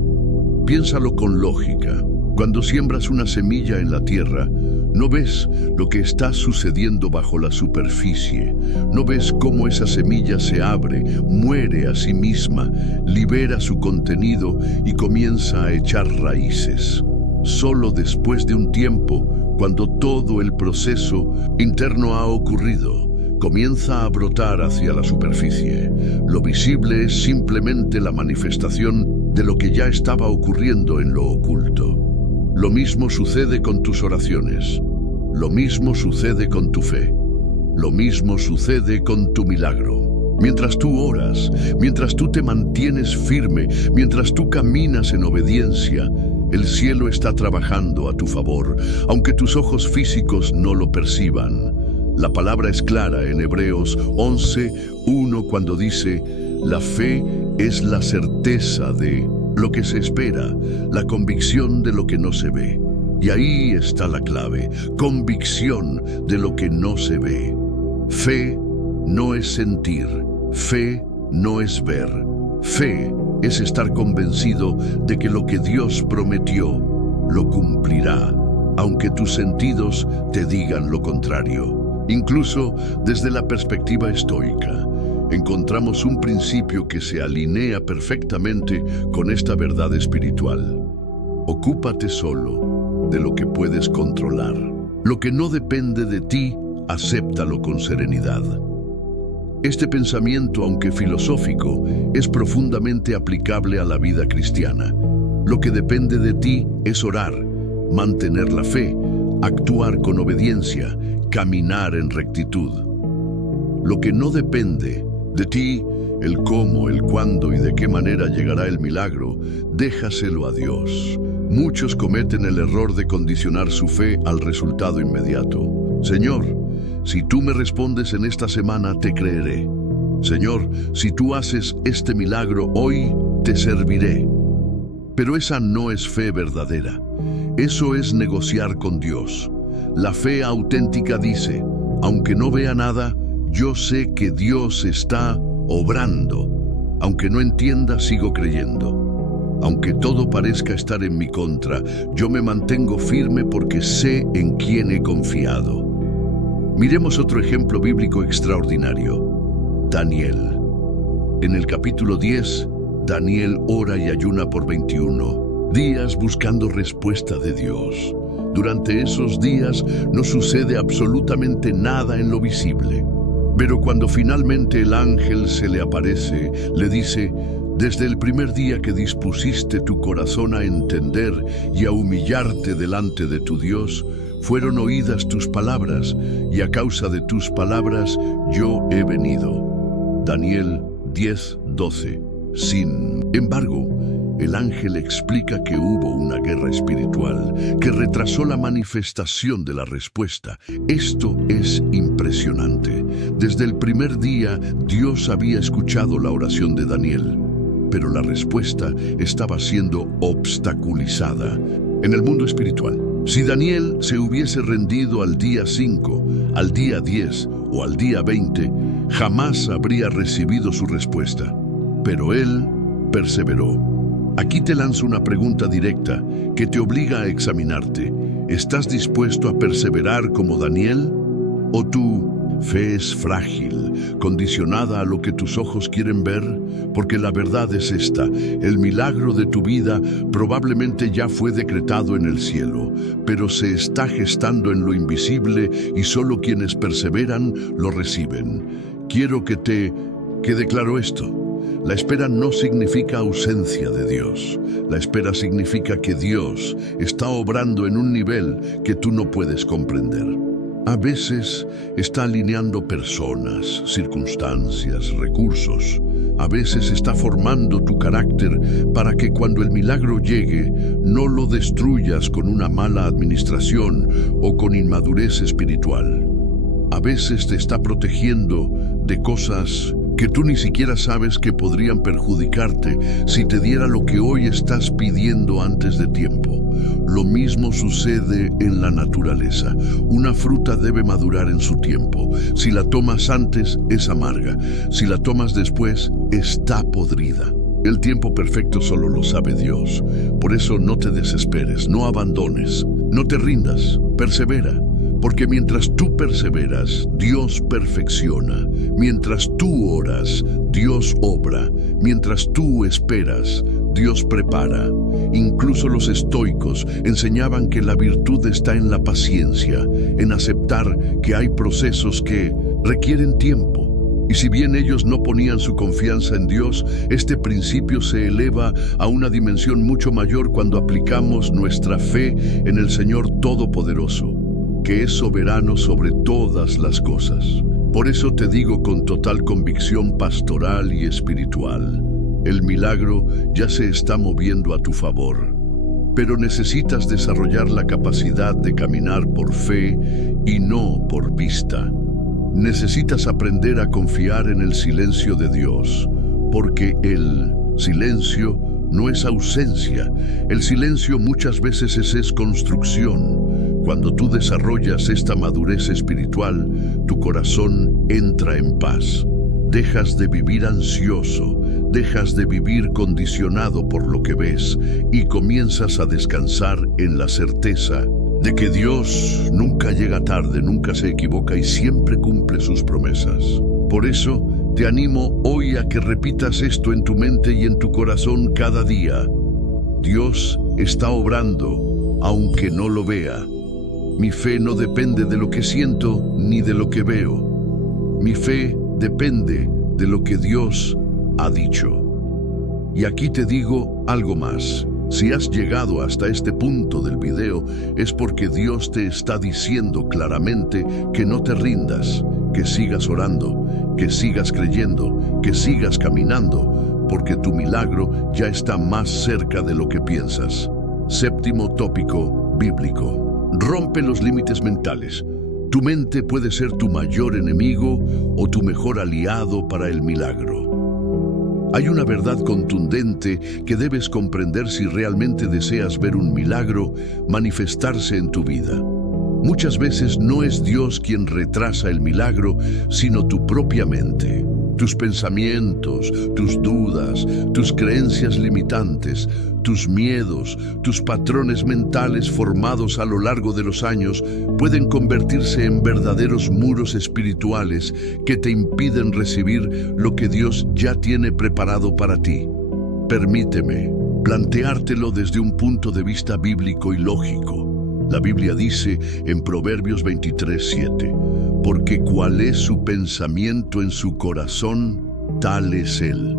Piénsalo con lógica. Cuando siembras una semilla en la tierra, no ves lo que está sucediendo bajo la superficie. No ves cómo esa semilla se abre, muere a sí misma, libera su contenido y comienza a echar raíces. Solo después de un tiempo, cuando todo el proceso interno ha ocurrido, comienza a brotar hacia la superficie. Lo visible es simplemente la manifestación de lo que ya estaba ocurriendo en lo oculto. Lo mismo sucede con tus oraciones. Lo mismo sucede con tu fe. Lo mismo sucede con tu milagro. Mientras tú oras, mientras tú te mantienes firme, mientras tú caminas en obediencia, el cielo está trabajando a tu favor, aunque tus ojos físicos no lo perciban. La palabra es clara en Hebreos 11:1 cuando dice: la fe es la certeza de lo que se espera, la convicción de lo que no se ve. Y ahí está la clave: convicción de lo que no se ve. Fe no es sentir, fe no es ver. Fe es estar convencido de que lo que Dios prometió lo cumplirá, aunque tus sentidos te digan lo contrario. Incluso desde la perspectiva estoica, encontramos un principio que se alinea perfectamente con esta verdad espiritual. Ocúpate solo de lo que puedes controlar. Lo que no depende de ti, acéptalo con serenidad. Este pensamiento, aunque filosófico, es profundamente aplicable a la vida cristiana. Lo que depende de ti es orar, mantener la fe, actuar con obediencia, caminar en rectitud. Lo que no depende de ti, el cómo, el cuándo y de qué manera llegará el milagro, déjaselo a Dios. Muchos cometen el error de condicionar su fe al resultado inmediato. Señor, si tú me respondes en esta semana, te creeré. Señor, si tú haces este milagro hoy, te serviré. Pero esa no es fe verdadera. Eso es negociar con Dios. La fe auténtica dice: aunque no vea nada, yo sé que Dios está obrando. Aunque no entienda, sigo creyendo. Aunque todo parezca estar en mi contra, yo me mantengo firme porque sé en quién he confiado. Miremos otro ejemplo bíblico extraordinario: Daniel. En el capítulo 10, Daniel ora y ayuna por 21 días buscando respuesta de Dios. Durante esos días no sucede absolutamente nada en lo visible. Pero cuando finalmente el ángel se le aparece, le dice: desde el primer día que dispusiste tu corazón a entender y a humillarte delante de tu Dios, fueron oídas tus palabras, y a causa de tus palabras yo he venido. Daniel 10:12. Sin embargo, el ángel explica que hubo una guerra espiritual que retrasó la manifestación de la respuesta. Esto es impresionante. Desde el primer día, Dios había escuchado la oración de Daniel, pero la respuesta estaba siendo obstaculizada. En el mundo espiritual, si Daniel se hubiese rendido al día 5, al día 10 o al día 20, jamás habría recibido su respuesta. Pero él perseveró. Aquí te lanzo una pregunta directa que te obliga a examinarte. ¿Estás dispuesto a perseverar como Daniel? ¿O tu fe es frágil, condicionada a lo que tus ojos quieren ver? Porque la verdad es esta: el milagro de tu vida probablemente ya fue decretado en el cielo, pero se está gestando en lo invisible y solo quienes perseveran lo reciben. Quiero que te quede claro esto. La espera no significa ausencia de Dios. La espera significa que Dios está obrando en un nivel que tú no puedes comprender. A veces está alineando personas, circunstancias, recursos. A veces está formando tu carácter para que cuando el milagro llegue, no lo destruyas con una mala administración o con inmadurez espiritual. A veces te está protegiendo de cosas que tú ni siquiera sabes que podrían perjudicarte si te diera lo que hoy estás pidiendo antes de tiempo. Lo mismo sucede en la naturaleza. Una fruta debe madurar en su tiempo. Si la tomas antes, es amarga. Si la tomas después, está podrida. El tiempo perfecto solo lo sabe Dios. Por eso no te desesperes, no abandones, no te rindas, persevera. Porque mientras tú perseveras, Dios perfecciona. Mientras tú oras, Dios obra. Mientras tú esperas, Dios prepara. Incluso los estoicos enseñaban que la virtud está en la paciencia, en aceptar que hay procesos que requieren tiempo. Y si bien ellos no ponían su confianza en Dios, este principio se eleva a una dimensión mucho mayor cuando aplicamos nuestra fe en el Señor Todopoderoso, que es soberano sobre todas las cosas. Por eso te digo con total convicción pastoral y espiritual: el milagro ya se está moviendo a tu favor, pero necesitas desarrollar la capacidad de caminar por fe y no por vista. Necesitas aprender a confiar en el silencio de Dios, porque el silencio no es ausencia. El silencio muchas veces es construcción. Cuando tú desarrollas esta madurez espiritual, tu corazón entra en paz. Dejas de vivir ansioso, dejas de vivir condicionado por lo que ves y comienzas a descansar en la certeza de que Dios nunca llega tarde, nunca se equivoca y siempre cumple sus promesas. Por eso, te animo hoy a que repitas esto en tu mente y en tu corazón cada día. Dios está obrando, aunque no lo vea. Mi fe no depende de lo que siento ni de lo que veo. Mi fe depende de lo que Dios ha dicho. Y aquí te digo algo más. Si has llegado hasta este punto del video, es porque Dios te está diciendo claramente que no te rindas, que sigas orando, que sigas creyendo, que sigas caminando, porque tu milagro ya está más cerca de lo que piensas. Séptimo tópico bíblico. Rompe los límites mentales. Tu mente puede ser tu mayor enemigo o tu mejor aliado para el milagro. Hay una verdad contundente que debes comprender si realmente deseas ver un milagro manifestarse en tu vida. Muchas veces no es Dios quien retrasa el milagro, sino tu propia mente. Tus pensamientos, tus dudas, tus creencias limitantes, tus miedos, tus patrones mentales formados a lo largo de los años pueden convertirse en verdaderos muros espirituales que te impiden recibir lo que Dios ya tiene preparado para ti. Permíteme planteártelo desde un punto de vista bíblico y lógico. La Biblia dice en Proverbios 23:7, porque cuál es su pensamiento en su corazón, tal es él.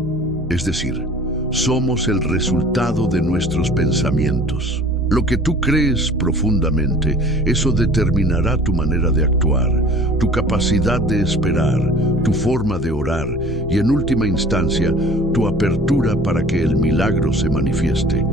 Es decir, somos el resultado de nuestros pensamientos. Lo que tú crees profundamente, eso determinará tu manera de actuar, tu capacidad de esperar, tu forma de orar y, en última instancia, tu apertura para que el milagro se manifieste.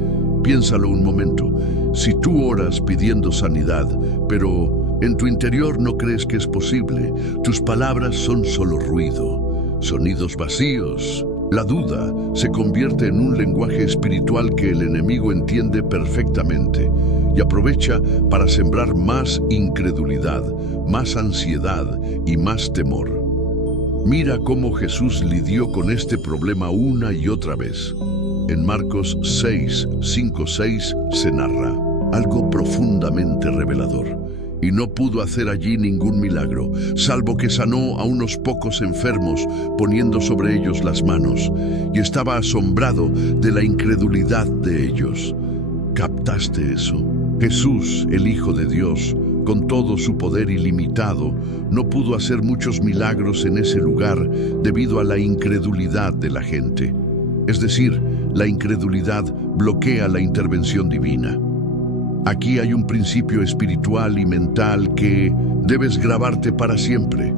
Piénsalo un momento. Si tú oras pidiendo sanidad, pero en tu interior no crees que es posible, tus palabras son solo ruido, sonidos vacíos. La duda se convierte en un lenguaje espiritual que el enemigo entiende perfectamente y aprovecha para sembrar más incredulidad, más ansiedad y más temor. Mira cómo Jesús lidió con este problema una y otra vez. En Marcos 6:5-6 se narra algo profundamente revelador. Y no pudo hacer allí ningún milagro, salvo que sanó a unos pocos enfermos, poniendo sobre ellos las manos, y estaba asombrado de la incredulidad de ellos. ¿Captaste eso? Jesús, el Hijo de Dios, con todo su poder ilimitado, no pudo hacer muchos milagros en ese lugar debido a la incredulidad de la gente. Es decir, la incredulidad bloquea la intervención divina. Aquí hay un principio espiritual y mental que debes grabarte para siempre.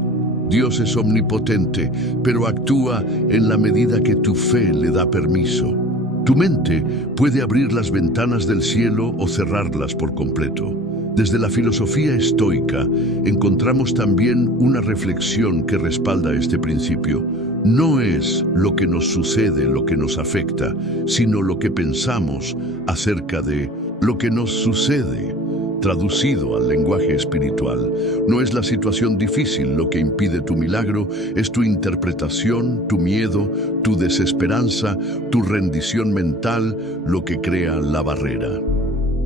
Dios es omnipotente, pero actúa en la medida que tu fe le da permiso. Tu mente puede abrir las ventanas del cielo o cerrarlas por completo. Desde la filosofía estoica encontramos también una reflexión que respalda este principio. No es lo que nos sucede lo que nos afecta, sino lo que pensamos acerca de lo que nos sucede. Traducido al lenguaje espiritual, no es la situación difícil lo que impide tu milagro, es tu interpretación, tu miedo, tu desesperanza, tu rendición mental lo que crea la barrera.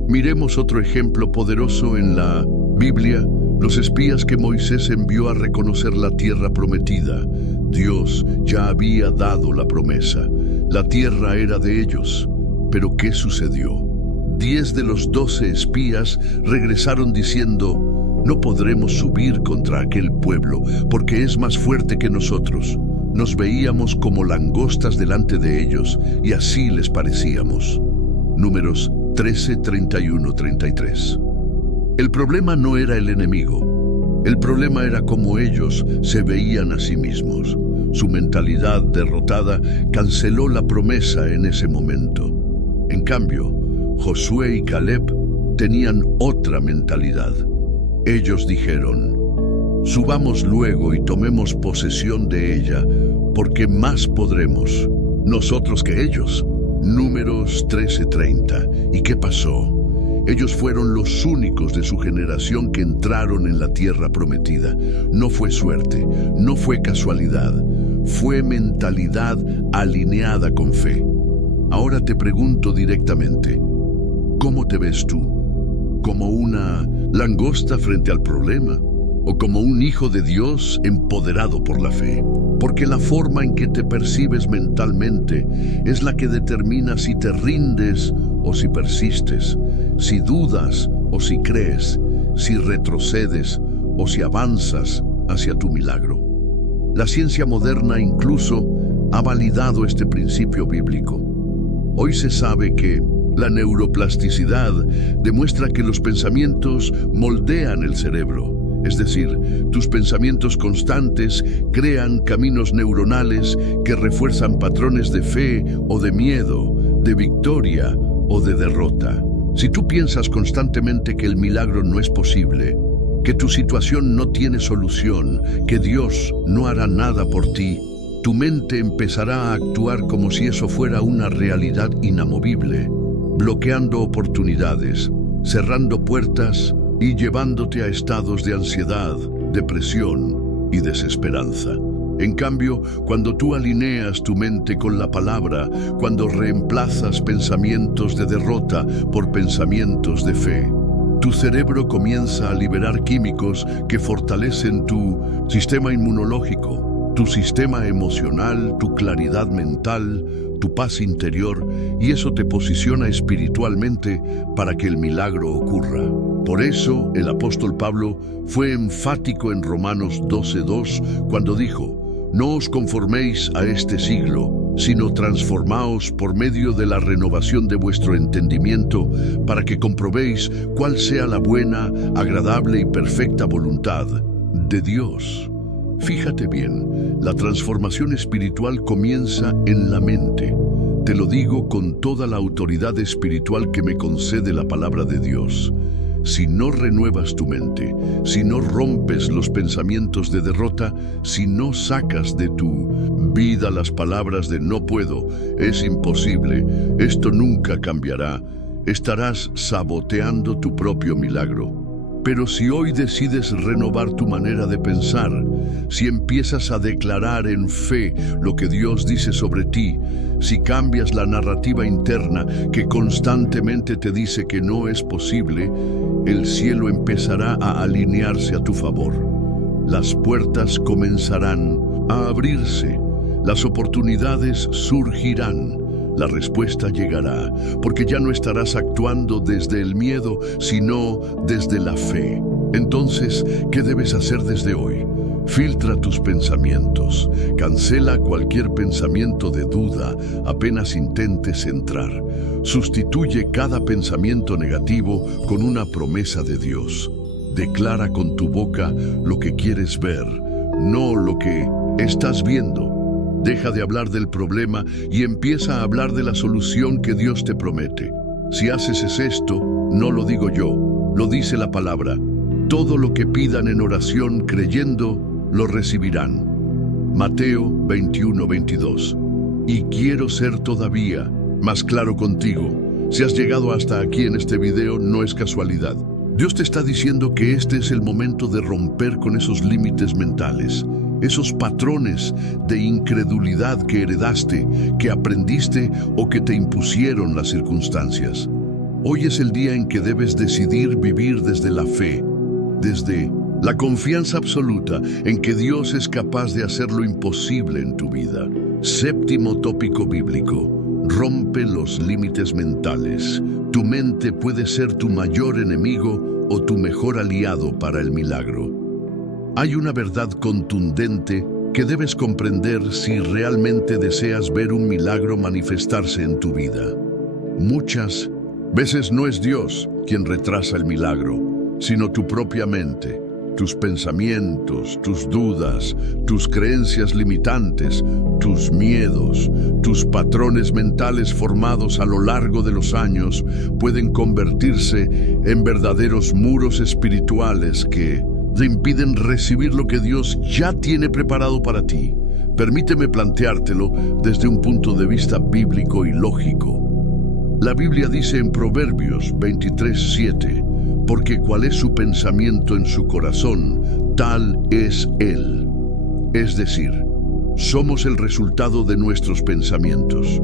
Miremos otro ejemplo poderoso en la Biblia, los espías que Moisés envió a reconocer la tierra prometida. Dios ya había dado la promesa, la tierra era de ellos. Pero ¿qué sucedió? 10 de los 12 espías regresaron diciendo, no podremos subir contra aquel pueblo porque es más fuerte que nosotros. Nos veíamos como langostas delante de ellos y así les parecíamos. Números 13, 31, 33. El problema no era el enemigo. El problema era cómo ellos se veían a sí mismos. Su mentalidad derrotada canceló la promesa en ese momento. En cambio, Josué y Caleb tenían otra mentalidad. Ellos dijeron, subamos luego y tomemos posesión de ella, porque más podremos nosotros que ellos. Números 13:30. ¿Y qué pasó? Ellos fueron los únicos de su generación que entraron en la tierra prometida. No fue suerte, no fue casualidad, fue mentalidad alineada con fe. Ahora te pregunto directamente, ¿cómo te ves tú? ¿Como una langosta frente al problema? ¿O como un hijo de Dios empoderado por la fe? Porque la forma en que te percibes mentalmente es la que determina si te rindes o si persistes, si dudas o si crees, si retrocedes o si avanzas hacia tu milagro. La ciencia moderna incluso ha validado este principio bíblico. Hoy se sabe que la neuroplasticidad demuestra que los pensamientos moldean el cerebro. Es decir, tus pensamientos constantes crean caminos neuronales que refuerzan patrones de fe o de miedo, de victoria o de derrota. Si tú piensas constantemente que el milagro no es posible, que tu situación no tiene solución, que Dios no hará nada por ti, tu mente empezará a actuar como si eso fuera una realidad inamovible, bloqueando oportunidades, cerrando puertas y llevándote a estados de ansiedad, depresión y desesperanza. En cambio, cuando tú alineas tu mente con la palabra, cuando reemplazas pensamientos de derrota por pensamientos de fe, tu cerebro comienza a liberar químicos que fortalecen tu sistema inmunológico, tu sistema emocional, tu claridad mental, tu paz interior y eso te posiciona espiritualmente para que el milagro ocurra. Por eso el apóstol Pablo fue enfático en Romanos 12:2 cuando dijo: no os conforméis a este siglo, sino transformaos por medio de la renovación de vuestro entendimiento, para que comprobéis cuál sea la buena, agradable y perfecta voluntad de Dios. Fíjate bien, la transformación espiritual comienza en la mente. Te lo digo con toda la autoridad espiritual que me concede la palabra de Dios. Si no renuevas tu mente, si no rompes los pensamientos de derrota, si no sacas de tu vida las palabras de no puedo, es imposible, esto nunca cambiará, estarás saboteando tu propio milagro. Pero si hoy decides renovar tu manera de pensar, si empiezas a declarar en fe lo que Dios dice sobre ti, si cambias la narrativa interna que constantemente te dice que no es posible, el cielo empezará a alinearse a tu favor. Las puertas comenzarán a abrirse, las oportunidades surgirán. La respuesta llegará, porque ya no estarás actuando desde el miedo, sino desde la fe. Entonces, ¿qué debes hacer desde hoy? Filtra tus pensamientos, cancela cualquier pensamiento de duda apenas intentes entrar. Sustituye cada pensamiento negativo con una promesa de Dios. Declara con tu boca lo que quieres ver, no lo que estás viendo. Deja de hablar del problema y empieza a hablar de la solución que Dios te promete. Si haces esto, no lo digo yo, lo dice la palabra. Todo lo que pidan en oración creyendo, lo recibirán. Mateo 21:22. Y quiero ser todavía más claro contigo. Si has llegado hasta aquí en este video, no es casualidad. Dios te está diciendo que este es el momento de romper con esos límites mentales, esos patrones de incredulidad que heredaste, que aprendiste o que te impusieron las circunstancias. Hoy es el día en que debes decidir vivir desde la fe, desde la confianza absoluta en que Dios es capaz de hacer lo imposible en tu vida. Séptimo tópico bíblico: rompe los límites mentales. Tu mente puede ser tu mayor enemigo o tu mejor aliado para el milagro. Hay una verdad contundente que debes comprender si realmente deseas ver un milagro manifestarse en tu vida. Muchas veces no es Dios quien retrasa el milagro, sino tu propia mente, tus pensamientos, tus dudas, tus creencias limitantes, tus miedos, tus patrones mentales formados a lo largo de los años pueden convertirse en verdaderos muros espirituales que te impiden recibir lo que Dios ya tiene preparado para ti. Permíteme planteártelo desde un punto de vista bíblico y lógico. La Biblia dice en Proverbios 23:7, porque cuál es su pensamiento en su corazón, tal es él. Es decir, somos el resultado de nuestros pensamientos.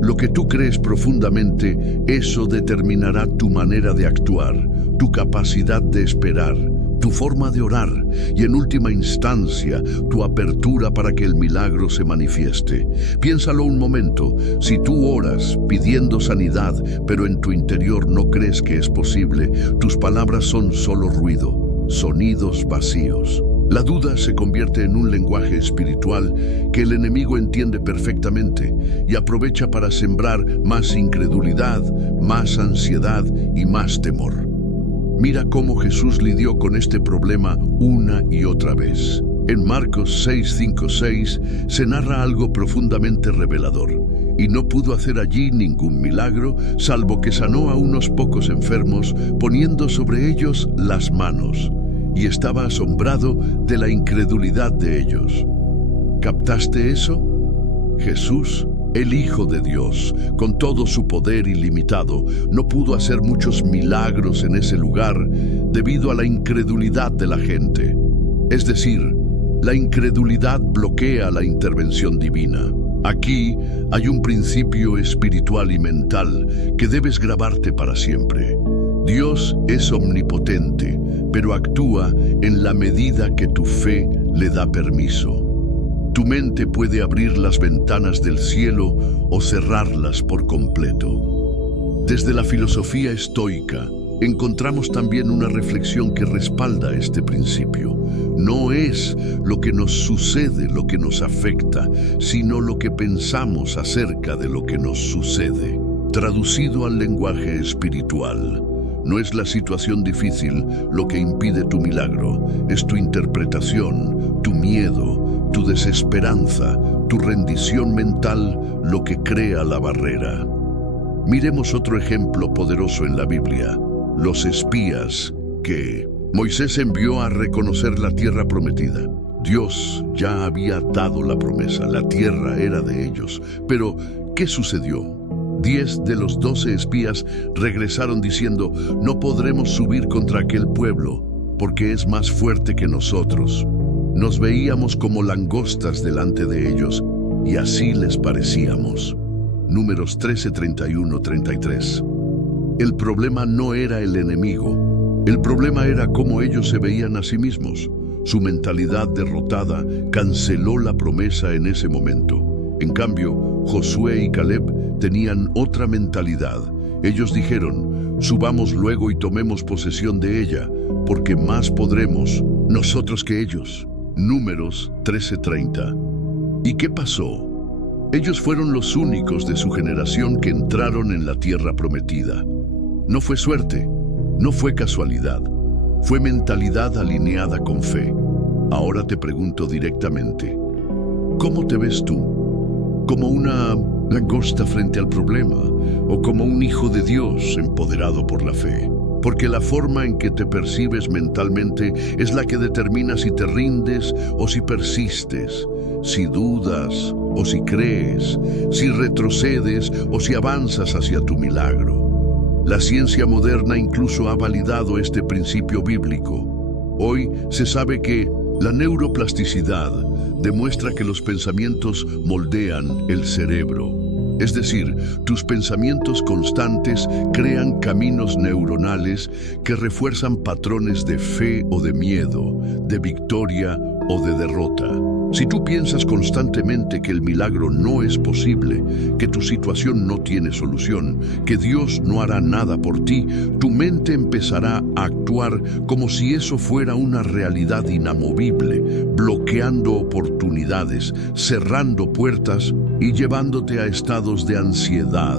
Lo que tú crees profundamente, eso determinará tu manera de actuar, tu capacidad de esperar, tu forma de orar y, en última instancia, tu apertura para que el milagro se manifieste. Piénsalo un momento. Si tú oras pidiendo sanidad, pero en tu interior no crees que es posible, tus palabras son solo ruido, sonidos vacíos. La duda se convierte en un lenguaje espiritual que el enemigo entiende perfectamente y aprovecha para sembrar más incredulidad, más ansiedad y más temor. Mira cómo Jesús lidió con este problema una y otra vez. En Marcos 6:5-6 se narra algo profundamente revelador. Y no pudo hacer allí ningún milagro, salvo que sanó a unos pocos enfermos, poniendo sobre ellos las manos. Y estaba asombrado de la incredulidad de ellos. ¿Captaste eso? Jesús, el Hijo de Dios, con todo su poder ilimitado, no pudo hacer muchos milagros en ese lugar debido a la incredulidad de la gente. Es decir, la incredulidad bloquea la intervención divina. Aquí hay un principio espiritual y mental que debes grabarte para siempre. Dios es omnipotente, pero actúa en la medida que tu fe le da permiso. Tu mente puede abrir las ventanas del cielo o cerrarlas por completo. Desde la filosofía estoica, encontramos también una reflexión que respalda este principio. No es lo que nos sucede lo que nos afecta, sino lo que pensamos acerca de lo que nos sucede. Traducido al lenguaje espiritual, no es la situación difícil lo que impide tu milagro, es tu interpretación, tu miedo, tu desesperanza, tu rendición mental lo que crea la barrera. Miremos otro ejemplo poderoso en la Biblia: los espías que Moisés envió a reconocer la tierra prometida. Dios ya había dado la promesa, la tierra era de ellos. Pero, ¿qué sucedió? 10 de los 12 espías regresaron diciendo: no podremos subir contra aquel pueblo, porque es más fuerte que nosotros. Nos veíamos como langostas delante de ellos, y así les parecíamos. Números 13, 31, 33. El problema no era el enemigo. El problema era cómo ellos se veían a sí mismos. Su mentalidad derrotada canceló la promesa en ese momento. En cambio, Josué y Caleb tenían otra mentalidad. Ellos dijeron: subamos luego y tomemos posesión de ella, porque más podremos nosotros que ellos. Números 13:30. ¿Y qué pasó? Ellos fueron los únicos de su generación que entraron en la tierra prometida. No fue suerte, no fue casualidad, fue mentalidad alineada con fe. Ahora te pregunto directamente: ¿cómo te ves tú? ¿Como una langosta frente al problema o como un hijo de Dios empoderado por la fe? Porque la forma en que te percibes mentalmente es la que determina si te rindes o si persistes, si dudas o si crees, si retrocedes o si avanzas hacia tu milagro. La ciencia moderna incluso ha validado este principio bíblico. Hoy se sabe que la neuroplasticidad demuestra que los pensamientos moldean el cerebro. Es decir, tus pensamientos constantes crean caminos neuronales que refuerzan patrones de fe o de miedo, de victoria o de derrota. Si tú piensas constantemente que el milagro no es posible, que tu situación no tiene solución, que Dios no hará nada por ti, tu mente empezará a actuar como si eso fuera una realidad inamovible, bloqueando oportunidades, cerrando puertas y llevándote a estados de ansiedad,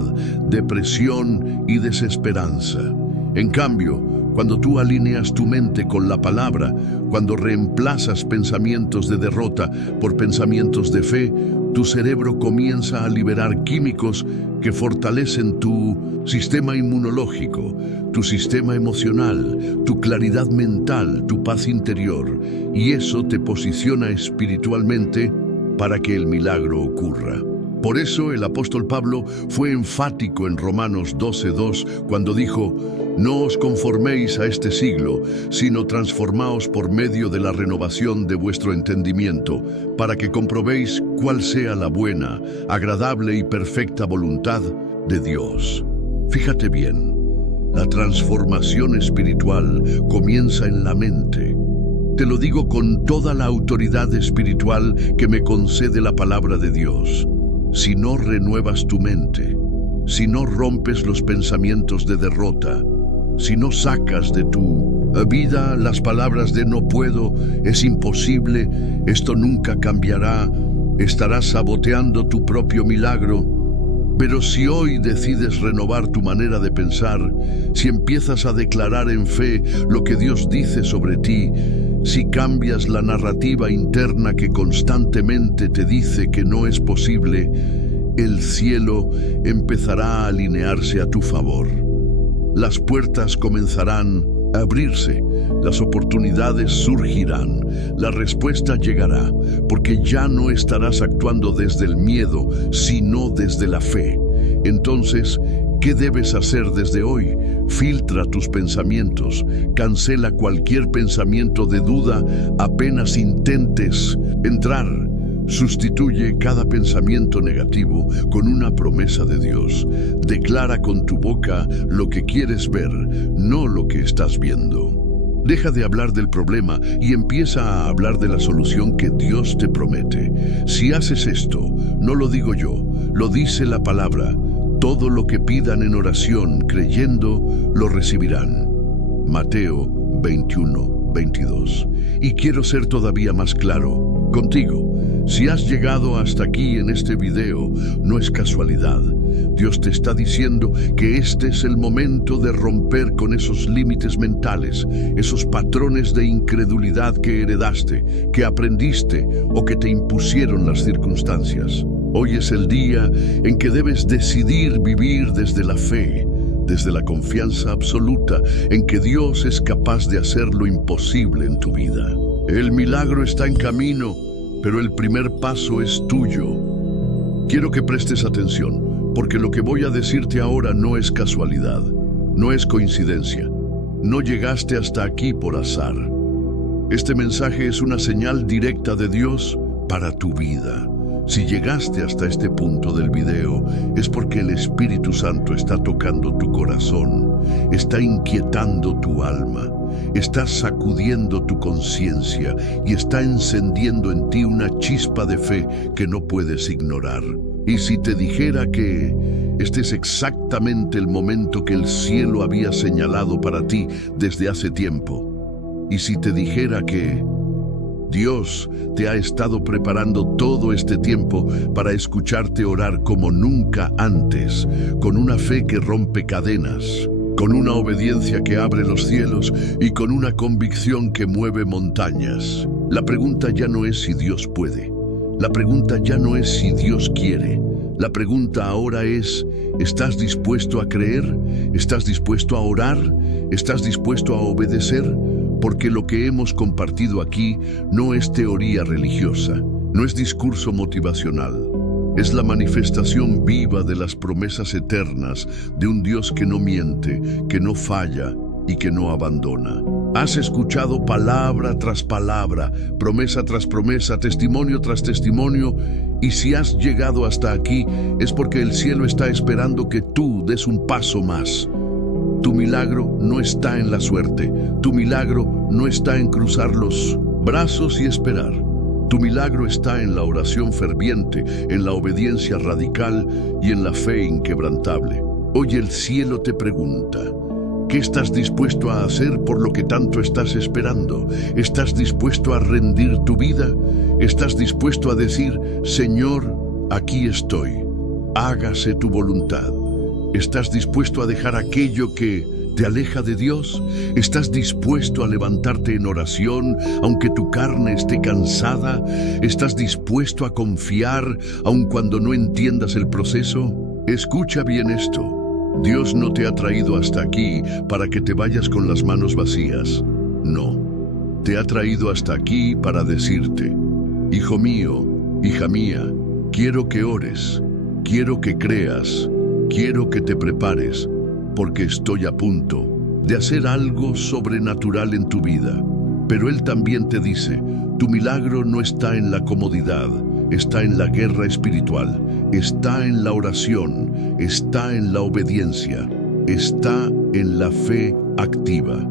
depresión y desesperanza. En cambio, cuando tú alineas tu mente con la palabra, cuando reemplazas pensamientos de derrota por pensamientos de fe, tu cerebro comienza a liberar químicos que fortalecen tu sistema inmunológico, tu sistema emocional, tu claridad mental, tu paz interior, y eso te posiciona espiritualmente para que el milagro ocurra. Por eso el apóstol Pablo fue enfático en Romanos 12:2 cuando dijo: no os conforméis a este siglo, sino transformaos por medio de la renovación de vuestro entendimiento, para que comprobéis cuál sea la buena, agradable y perfecta voluntad de Dios. Fíjate bien, la transformación espiritual comienza en la mente. Te lo digo con toda la autoridad espiritual que me concede la palabra de Dios. Si no renuevas tu mente, si no rompes los pensamientos de derrota, si no sacas de tu vida las palabras de no puedo, es imposible, esto nunca cambiará, estarás saboteando tu propio milagro. Pero si hoy decides renovar tu manera de pensar, si empiezas a declarar en fe lo que Dios dice sobre ti, si cambias la narrativa interna que constantemente te dice que no es posible, el cielo empezará a alinearse a tu favor. Las puertas comenzarán a abrirse, las oportunidades surgirán, la respuesta llegará, porque ya no estarás actuando desde el miedo, sino desde la fe. Entonces, ¿qué debes hacer desde hoy? Filtra tus pensamientos, cancela cualquier pensamiento de duda apenas intentes entrar. Sustituye cada pensamiento negativo con una promesa de Dios. Declara con tu boca lo que quieres ver, no lo que estás viendo. Deja de hablar del problema y empieza a hablar de la solución que Dios te promete. Si haces esto, no lo digo yo, lo dice la palabra. Todo lo que pidan en oración, creyendo, lo recibirán. Mateo 21:22. Y quiero ser todavía más claro contigo. Si has llegado hasta aquí en este video, no es casualidad. Dios te está diciendo que este es el momento de romper con esos límites mentales, esos patrones de incredulidad que heredaste, que aprendiste o que te impusieron las circunstancias. Hoy es el día en que debes decidir vivir desde la fe, desde la confianza absoluta en que Dios es capaz de hacer lo imposible en tu vida. El milagro está en camino, pero el primer paso es tuyo. Quiero que prestes atención, porque lo que voy a decirte ahora no es casualidad, no es coincidencia. No llegaste hasta aquí por azar. Este mensaje es una señal directa de Dios para tu vida. Si llegaste hasta este punto del video, es porque el Espíritu Santo está tocando tu corazón, está inquietando tu alma, está sacudiendo tu conciencia y está encendiendo en ti una chispa de fe que no puedes ignorar. Y si te dijera que este es exactamente el momento que el cielo había señalado para ti desde hace tiempo, y si te dijera que Dios te ha estado preparando todo este tiempo para escucharte orar como nunca antes, con una fe que rompe cadenas, con una obediencia que abre los cielos y con una convicción que mueve montañas. La pregunta ya no es si Dios puede. La pregunta ya no es si Dios quiere. La pregunta ahora es, ¿estás dispuesto a creer? ¿Estás dispuesto a orar? ¿Estás dispuesto a obedecer? Porque lo que hemos compartido aquí no es teoría religiosa, no es discurso motivacional. Es la manifestación viva de las promesas eternas de un Dios que no miente, que no falla y que no abandona. Has escuchado palabra tras palabra, promesa tras promesa, testimonio tras testimonio, y si has llegado hasta aquí es porque el cielo está esperando que tú des un paso más. Tu milagro no está en la suerte, tu milagro no está en cruzar los brazos y esperar. Tu milagro está en la oración ferviente, en la obediencia radical y en la fe inquebrantable. Hoy el cielo te pregunta, ¿qué estás dispuesto a hacer por lo que tanto estás esperando? ¿Estás dispuesto a rendir tu vida? ¿Estás dispuesto a decir, Señor, aquí estoy, hágase tu voluntad? ¿Estás dispuesto a dejar aquello que te aleja de Dios? ¿Estás dispuesto a levantarte en oración aunque tu carne esté cansada? ¿Estás dispuesto a confiar aun cuando no entiendas el proceso? Escucha bien esto. Dios no te ha traído hasta aquí para que te vayas con las manos vacías. No. Te ha traído hasta aquí para decirte, hijo mío, hija mía, quiero que ores, quiero que creas, quiero que te prepares, porque estoy a punto de hacer algo sobrenatural en tu vida. Pero Él también te dice, tu milagro no está en la comodidad, está en la guerra espiritual, está en la oración, está en la obediencia, está en la fe activa.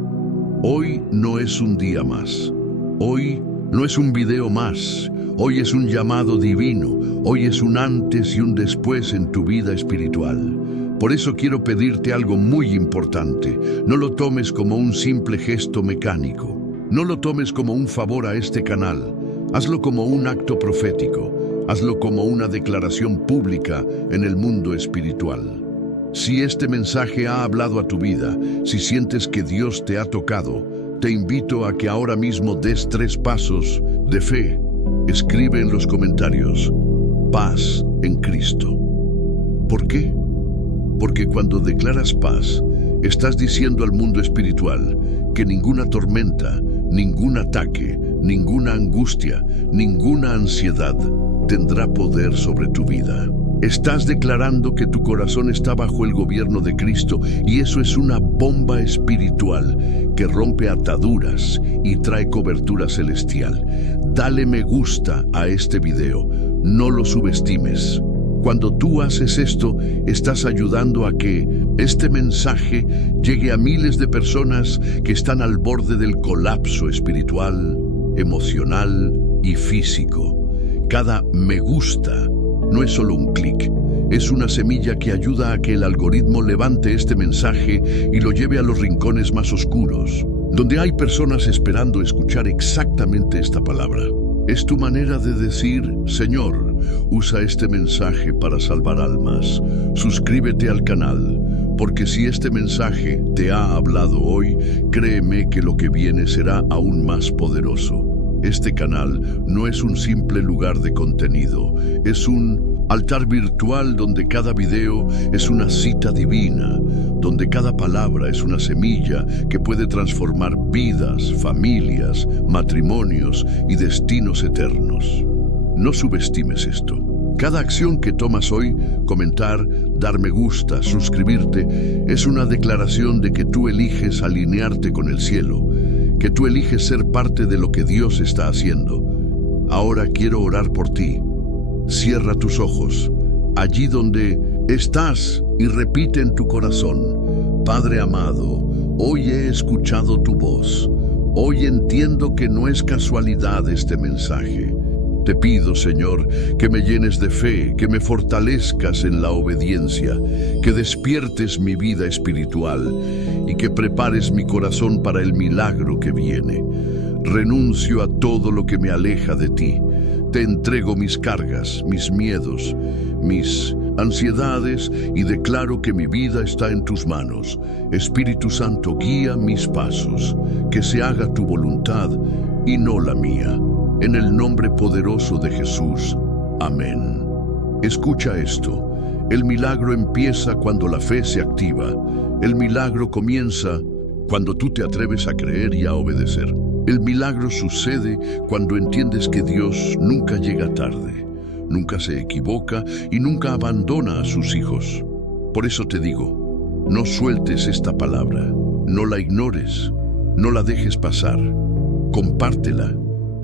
Hoy no es un día más, hoy no es un video más, hoy es un llamado divino, hoy es un antes y un después en tu vida espiritual. Por eso quiero pedirte algo muy importante. No lo tomes como un simple gesto mecánico. No lo tomes como un favor a este canal. Hazlo como un acto profético. Hazlo como una declaración pública en el mundo espiritual. Si este mensaje ha hablado a tu vida, si sientes que Dios te ha tocado, te invito a que ahora mismo des 3 pasos de fe. Escribe en los comentarios, paz en Cristo. ¿Por qué? Porque cuando declaras paz, estás diciendo al mundo espiritual que ninguna tormenta, ningún ataque, ninguna angustia, ninguna ansiedad tendrá poder sobre tu vida. Estás declarando que tu corazón está bajo el gobierno de Cristo y eso es una bomba espiritual que rompe ataduras y trae cobertura celestial. Dale me gusta a este video, no lo subestimes. Cuando tú haces esto, estás ayudando a que este mensaje llegue a miles de personas que están al borde del colapso espiritual, emocional y físico. Cada me gusta no es solo un clic, es una semilla que ayuda a que el algoritmo levante este mensaje y lo lleve a los rincones más oscuros, donde hay personas esperando escuchar exactamente esta palabra. Es tu manera de decir: Señor, usa este mensaje para salvar almas. Suscríbete al canal, porque si este mensaje te ha hablado hoy, créeme que lo que viene será aún más poderoso. Este canal no es un simple lugar de contenido, es un altar virtual donde cada video es una cita divina, donde cada palabra es una semilla que puede transformar vidas, familias, matrimonios y destinos eternos. No subestimes esto. Cada acción que tomas hoy, comentar, dar me gusta, suscribirte, es una declaración de que tú eliges alinearte con el cielo, que tú eliges ser parte de lo que Dios está haciendo. Ahora quiero orar por ti. Cierra tus ojos, allí donde estás, y repite en tu corazón: Padre amado, hoy he escuchado tu voz. Hoy entiendo que no es casualidad este mensaje. Te pido, Señor, que me llenes de fe, que me fortalezcas en la obediencia, que despiertes mi vida espiritual y que prepares mi corazón para el milagro que viene. Renuncio a todo lo que me aleja de ti. Te entrego mis cargas, mis miedos, mis ansiedades y declaro que mi vida está en tus manos. Espíritu Santo, guía mis pasos, que se haga tu voluntad y no la mía. En el nombre poderoso de Jesús. Amén. Escucha esto. El milagro empieza cuando la fe se activa. El milagro comienza cuando tú te atreves a creer y a obedecer. El milagro sucede cuando entiendes que Dios nunca llega tarde, nunca se equivoca y nunca abandona a sus hijos. Por eso te digo, no sueltes esta palabra, no la ignores, no la dejes pasar. Compártela,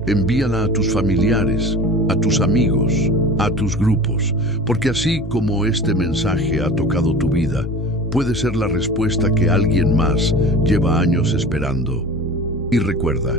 envíala a tus familiares, a tus amigos, a tus grupos, porque así como este mensaje ha tocado tu vida, puede ser la respuesta que alguien más lleva años esperando. Y recuerda,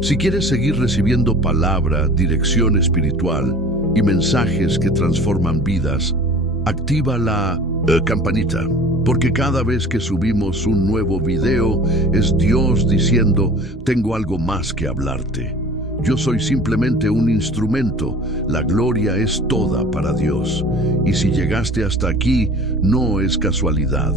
si quieres seguir recibiendo palabra, dirección espiritual y mensajes que transforman vidas, activa la campanita, porque cada vez que subimos un nuevo video es Dios diciendo: tengo algo más que hablarte. Yo soy simplemente un instrumento, la gloria es toda para Dios. Y si llegaste hasta aquí, no es casualidad.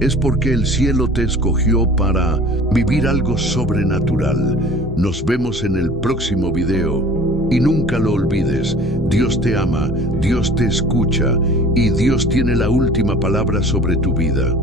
Es porque el cielo te escogió para vivir algo sobrenatural. Nos vemos en el próximo video. Y nunca lo olvides, Dios te ama, Dios te escucha y Dios tiene la última palabra sobre tu vida.